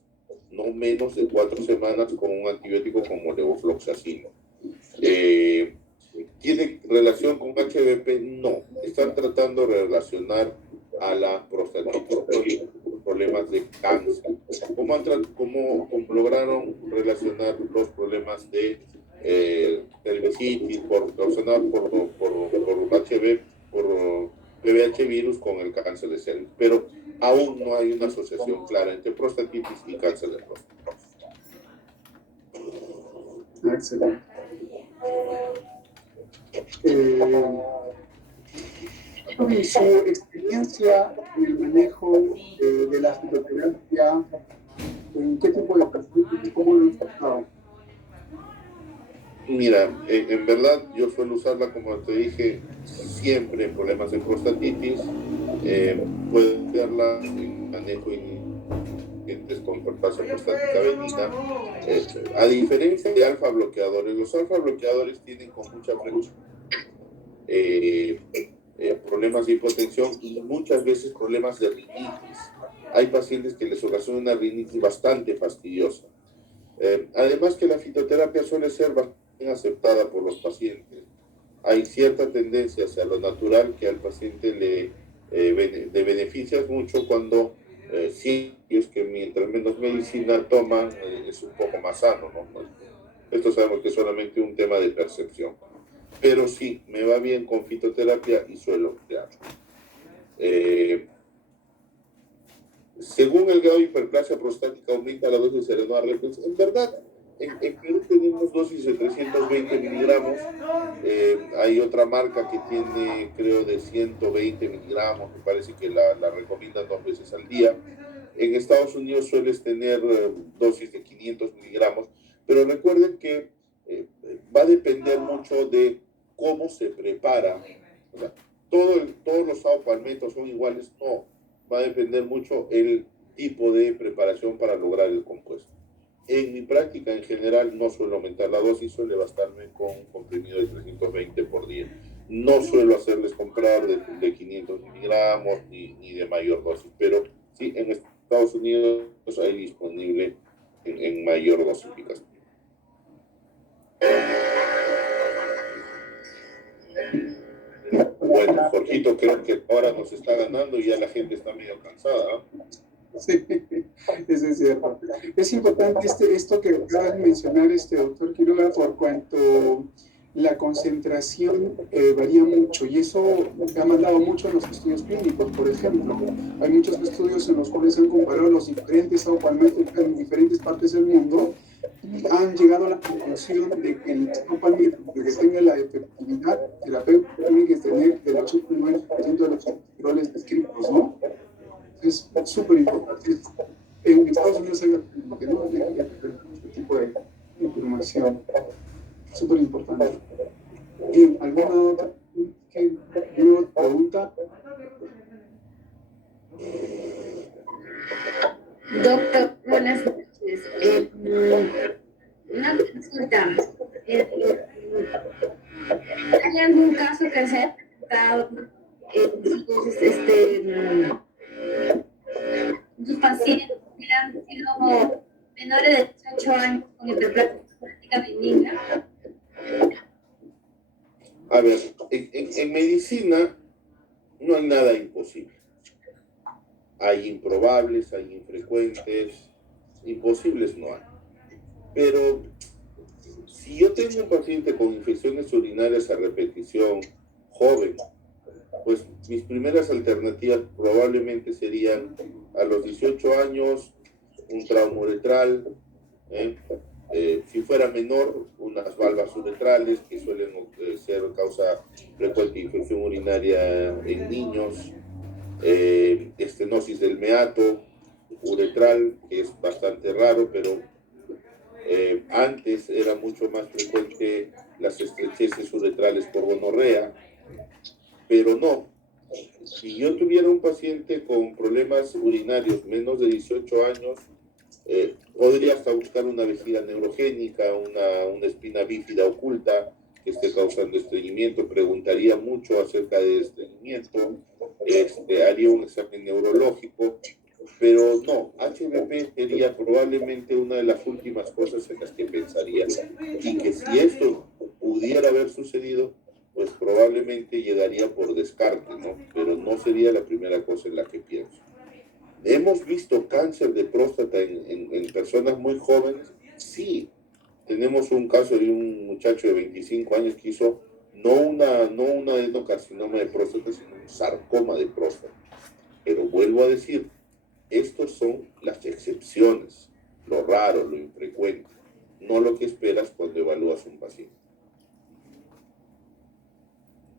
no menos de 4 semanas con un antibiótico como levofloxacino. ¿Tiene relación con HBP? No. Están tratando de relacionar a la prostatitis con problemas de cáncer. ¿Cómo lograron relacionar los problemas de cervicitis causados por HB, por VIH virus con el cáncer de cervix? Pero aún no hay una asociación clara entre prostatitis y cáncer de próstata. Excelente. Sobre su experiencia en el manejo de la fitoterapia, ¿en qué tipo de pacientes, cómo lo han tratado? Mira, en verdad yo suelo usarla, como te dije, siempre en problemas de prostatitis. Puedo usarla en manejo pacientes con hiperplasia prostática benigna. A diferencia de alfa bloqueadores, los alfa bloqueadores tienen con mucha frecuencia problemas de hipotensión y muchas veces problemas de rinitis. Hay pacientes que les ocasiona una rinitis bastante fastidiosa. Además que la fitoterapia suele ser bastante aceptada por los pacientes. Hay cierta tendencia hacia lo natural que al paciente le beneficia mucho cuando sí, es que mientras menos medicina toman es un poco más sano, ¿no? Esto sabemos que es solamente un tema de percepción. Pero sí, me va bien con fitoterapia y suelo emplearlo. Según el grado de hiperplasia prostática aumenta la dosis de Serenua Replex. En verdad, en Perú tenemos dosis de 320 miligramos. Hay otra marca que tiene, creo, de 120 miligramos. Me parece que la recomiendan 2 veces al día. En Estados Unidos sueles tener dosis de 500 miligramos. Pero recuerden que va a depender mucho de cómo se prepara. O sea, todos los saopalmetos son iguales, no. Va a depender mucho el tipo de preparación para lograr el compuesto. En mi práctica en general no suelo aumentar la dosis, suele bastarme con un comprimido de 320 por día. No suelo hacerles comprar de 500 miligramos ni de mayor dosis, pero sí, en Estados Unidos hay disponible en mayor dosificación. Bueno, Jorgito, creo que ahora nos está ganando y ya la gente está medio cansada, ¿no? Sí, eso es cierto. Es importante esto que acaba de mencionar doctor Quiroga, por cuanto la concentración varía mucho, y eso ha mandado mucho en los estudios clínicos. Por ejemplo, hay muchos estudios en los cuales han comparado los diferentes saopalmetos en diferentes partes del mundo y han llegado a la conclusión de que el saopalmeto, que tenga la efectividad terapéutica, tiene que tener del 89% de los controles descritos, ¿no? Es súper importante. En Estados Unidos hay que no hay este tipo de información. Súper importante. Bien, ¿alguna otra pregunta? Doctor, buenas noches. Una consulta. ¿Hay algún caso que se haya presentado sus pacientes que han sido menores de 18 años con hiperplasia prostática benigna? A ver, en medicina no hay nada imposible. Hay improbables, hay infrecuentes, imposibles no hay. Pero si yo tengo un paciente con infecciones urinarias a repetición, joven, pues mis primeras alternativas probablemente serían a los 18 años un trauma uretral, si fuera menor, unas valvas uretrales que suelen ser causa frecuente de infección urinaria en niños, estenosis del meato uretral, que es bastante raro, pero antes era mucho más frecuente las estrecheces uretrales por gonorrea, pero no. Si yo tuviera un paciente con problemas urinarios menos de 18 años, podría hasta buscar una vejiga neurogénica, una espina bífida oculta que esté causando estreñimiento, preguntaría mucho acerca de estreñimiento, haría un examen neurológico, pero no, HBP sería probablemente una de las últimas cosas en las que pensaría, y que si esto pudiera haber sucedido, pues probablemente llegaría por descarte, ¿no? Pero no sería la primera cosa en la que pienso. ¿Hemos visto cáncer de próstata en personas muy jóvenes? Sí. Tenemos un caso de un muchacho de 25 años que hizo no un adenocarcinoma de próstata, sino un sarcoma de próstata. Pero vuelvo a decir, estos son las excepciones, lo raro, lo infrecuente, no lo que esperas cuando evalúas un paciente.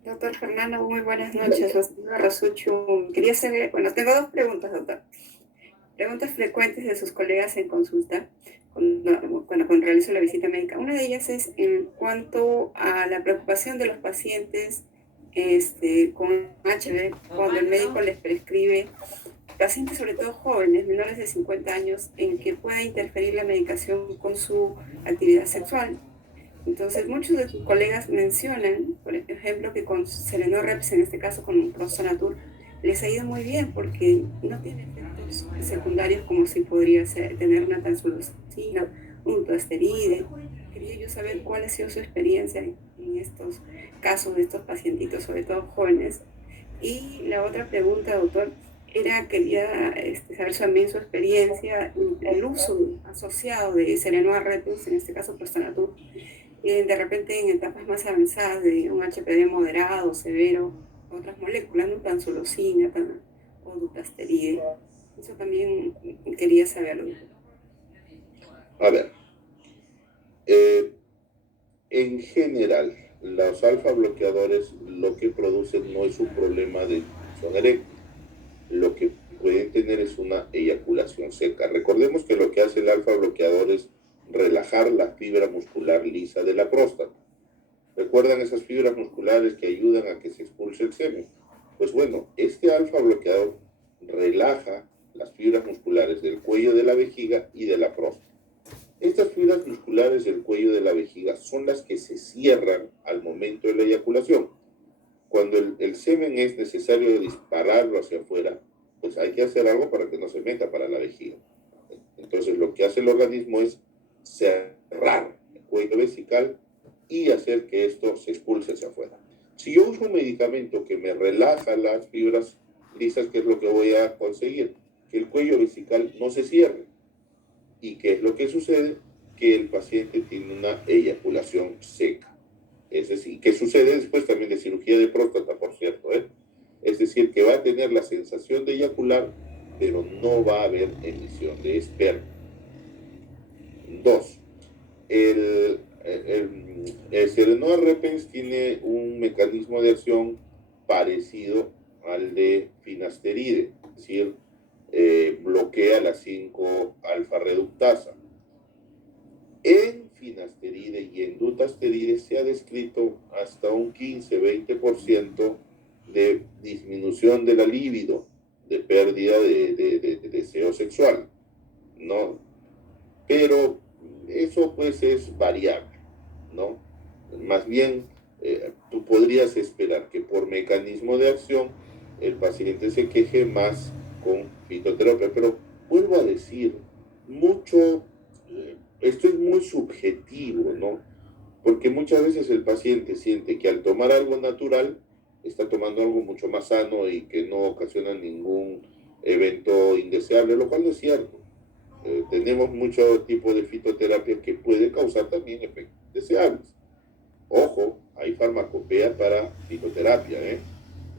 Doctor Fernando, muy buenas noches. Rasuchu, quería saber, bueno, tengo dos preguntas, doctor. Preguntas frecuentes de sus colegas en consulta cuando realizo la visita médica. Una de ellas es en cuanto a la preocupación de los pacientes con HIV cuando el médico les prescribe, pacientes sobre todo jóvenes, menores de 50 años, en que pueda interferir la medicación con su actividad sexual. Entonces, muchos de sus colegas mencionan, por ejemplo, que con Serenor-Reps, en este caso con Prostanatur, les ha ido muy bien porque no tiene efectos secundarios como si podría tener una tamsulosin, un toasteride. Quería yo saber cuál ha sido su experiencia en estos casos de estos pacientitos, sobre todo jóvenes. Y la otra pregunta, doctor, quería saber también su experiencia, el uso asociado de Serenor-Reps, en este caso Prostanatur, de repente en etapas más avanzadas de un HPV moderado, severo, otras moléculas, no tan solosina o dutasteride. Eso también quería saberlo. A ver, en general, los alfa bloqueadores lo que producen no es un problema de disfunción eréctil. Lo que pueden tener es una eyaculación seca. Recordemos que lo que hace el alfa bloqueador es relajar la fibra muscular lisa de la próstata. ¿Recuerdan esas fibras musculares que ayudan a que se expulse el semen? Pues bueno, este alfa bloqueador relaja las fibras musculares del cuello de la vejiga y de la próstata. Estas fibras musculares del cuello de la vejiga son las que se cierran al momento de la eyaculación. Cuando el semen es necesario dispararlo hacia afuera, pues hay que hacer algo para que no se meta para la vejiga. Entonces lo que hace el organismo es cerrar el cuello vesical y hacer que esto se expulse hacia afuera. Si yo uso un medicamento que me relaja las fibras lisas, ¿qué es lo que voy a conseguir? Que el cuello vesical no se cierre. ¿Y qué es lo que sucede? Que el paciente tiene una eyaculación seca. Es decir, que sucede después también de cirugía de próstata, por cierto, Es decir, que va a tener la sensación de eyacular, pero no va a haber emisión de esperma. 2. El Serenor-Reps tiene un mecanismo de acción parecido al de finasteride, es decir, bloquea la 5-alfa reductasa. En finasteride y en dutasteride se ha descrito hasta un 15-20% de disminución de la libido, de pérdida de deseo sexual, ¿no? Pero eso pues es variable, ¿no? Más bien, tú podrías esperar que por mecanismo de acción el paciente se queje más con fitoterapia, pero vuelvo a decir, esto es muy subjetivo, ¿no? Porque muchas veces el paciente siente que al tomar algo natural está tomando algo mucho más sano y que no ocasiona ningún evento indeseable, lo cual no es cierto. Tenemos muchos tipos de fitoterapia que puede causar también efectos deseables. Ojo, hay farmacopea para fitoterapia,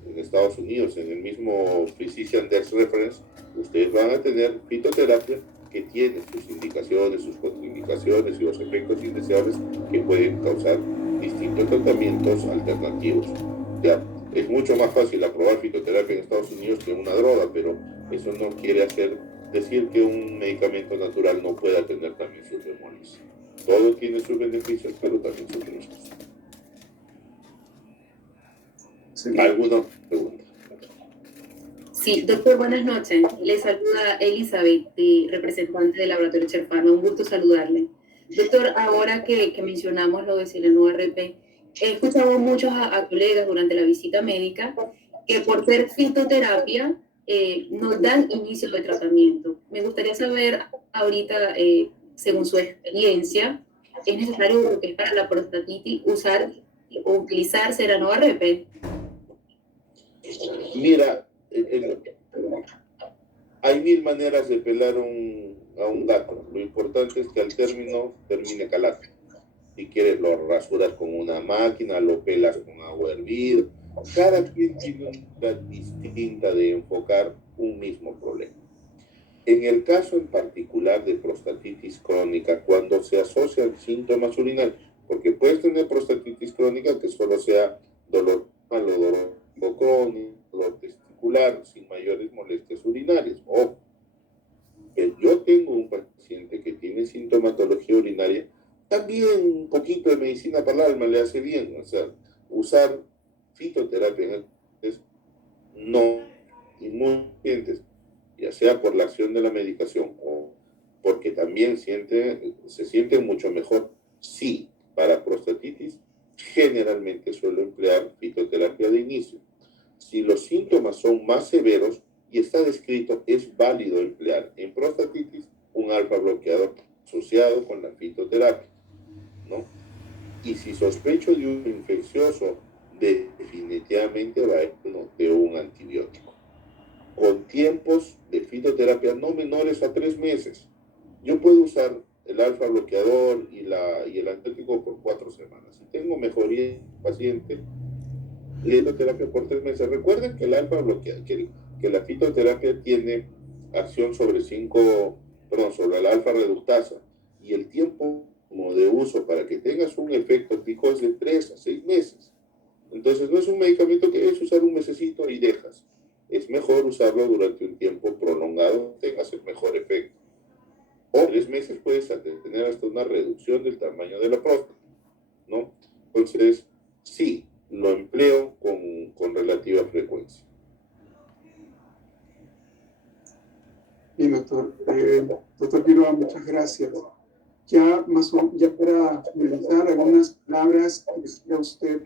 En Estados Unidos, en el mismo Physician Dex Reference, ustedes van a tener fitoterapia que tiene sus indicaciones, sus contraindicaciones y los efectos indeseables que pueden causar distintos tratamientos alternativos. Ya, es mucho más fácil aprobar fitoterapia en Estados Unidos que una droga, pero eso no quiere decir que un medicamento natural no pueda tener también sus demonios. Todo tiene sus beneficios, pero también sus riesgos. Sí. ¿Alguna pregunta? Sí, doctor, buenas noches. Le saluda Elizabeth, representante del laboratorio Cherpharma. Un gusto saludarle. Doctor, ahora que mencionamos lo de Selenova RP, he escuchado muchos a colegas durante la visita médica que por ser fitoterapia nos dan inicio de tratamiento. Me gustaría saber ahorita, según su experiencia, ¿es necesario lo que es para la prostatitis usar o utilizar Selenova RP? Mira, hay 1000 maneras de pelar a un gato. Lo importante es que al término termine calado. Si quieres lo rasuras con una máquina, lo pelas con agua hervida. Cada quien tiene una manera distinta de enfocar un mismo problema. En el caso en particular de prostatitis crónica, cuando se asocian síntomas urinarios, porque puedes tener prostatitis crónica que solo sea dolor malo, dolor crónico, dolor testicular, sin mayores molestias urinarias. O yo tengo un paciente que tiene sintomatología urinaria, también un poquito de medicina para el alma le hace bien. O sea, usar fitoterapia no, y muy pacientes, ya sea por la acción de la medicación o porque también se sienten mucho mejor. Sí, para prostatitis generalmente suelo emplear fitoterapia de inicio. Si los síntomas son más severos y está descrito, es válido emplear en prostatitis un alfa bloqueador asociado con la fitoterapia, ¿no? Y si sospecho de un infeccioso, definitivamente va a de un antibiótico. Con tiempos de fitoterapia no menores a 3 meses. Yo puedo usar el alfa bloqueador y el antibiótico por 4 semanas. Si tengo mejoría en el paciente, fitoterapia por 3 meses. Recuerden que el alfa bloqueador, que la fitoterapia tiene acción sobre la alfa reductasa, y el tiempo de uso para que tengas un efecto pico es de 3 a 6 meses. Entonces no es un medicamento que debes usar un mesecito y dejas. Es mejor usarlo durante un tiempo prolongado, tengas el mejor efecto. O 3 meses puedes tener hasta una reducción del tamaño de la próstata, ¿no? Entonces, sí, lo empleo con relativa frecuencia. Bien, doctor. Doctor Quiroga, muchas gracias. Ya para finalizar, algunas palabras que quisiera usted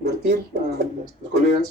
vertir a nuestros colegas.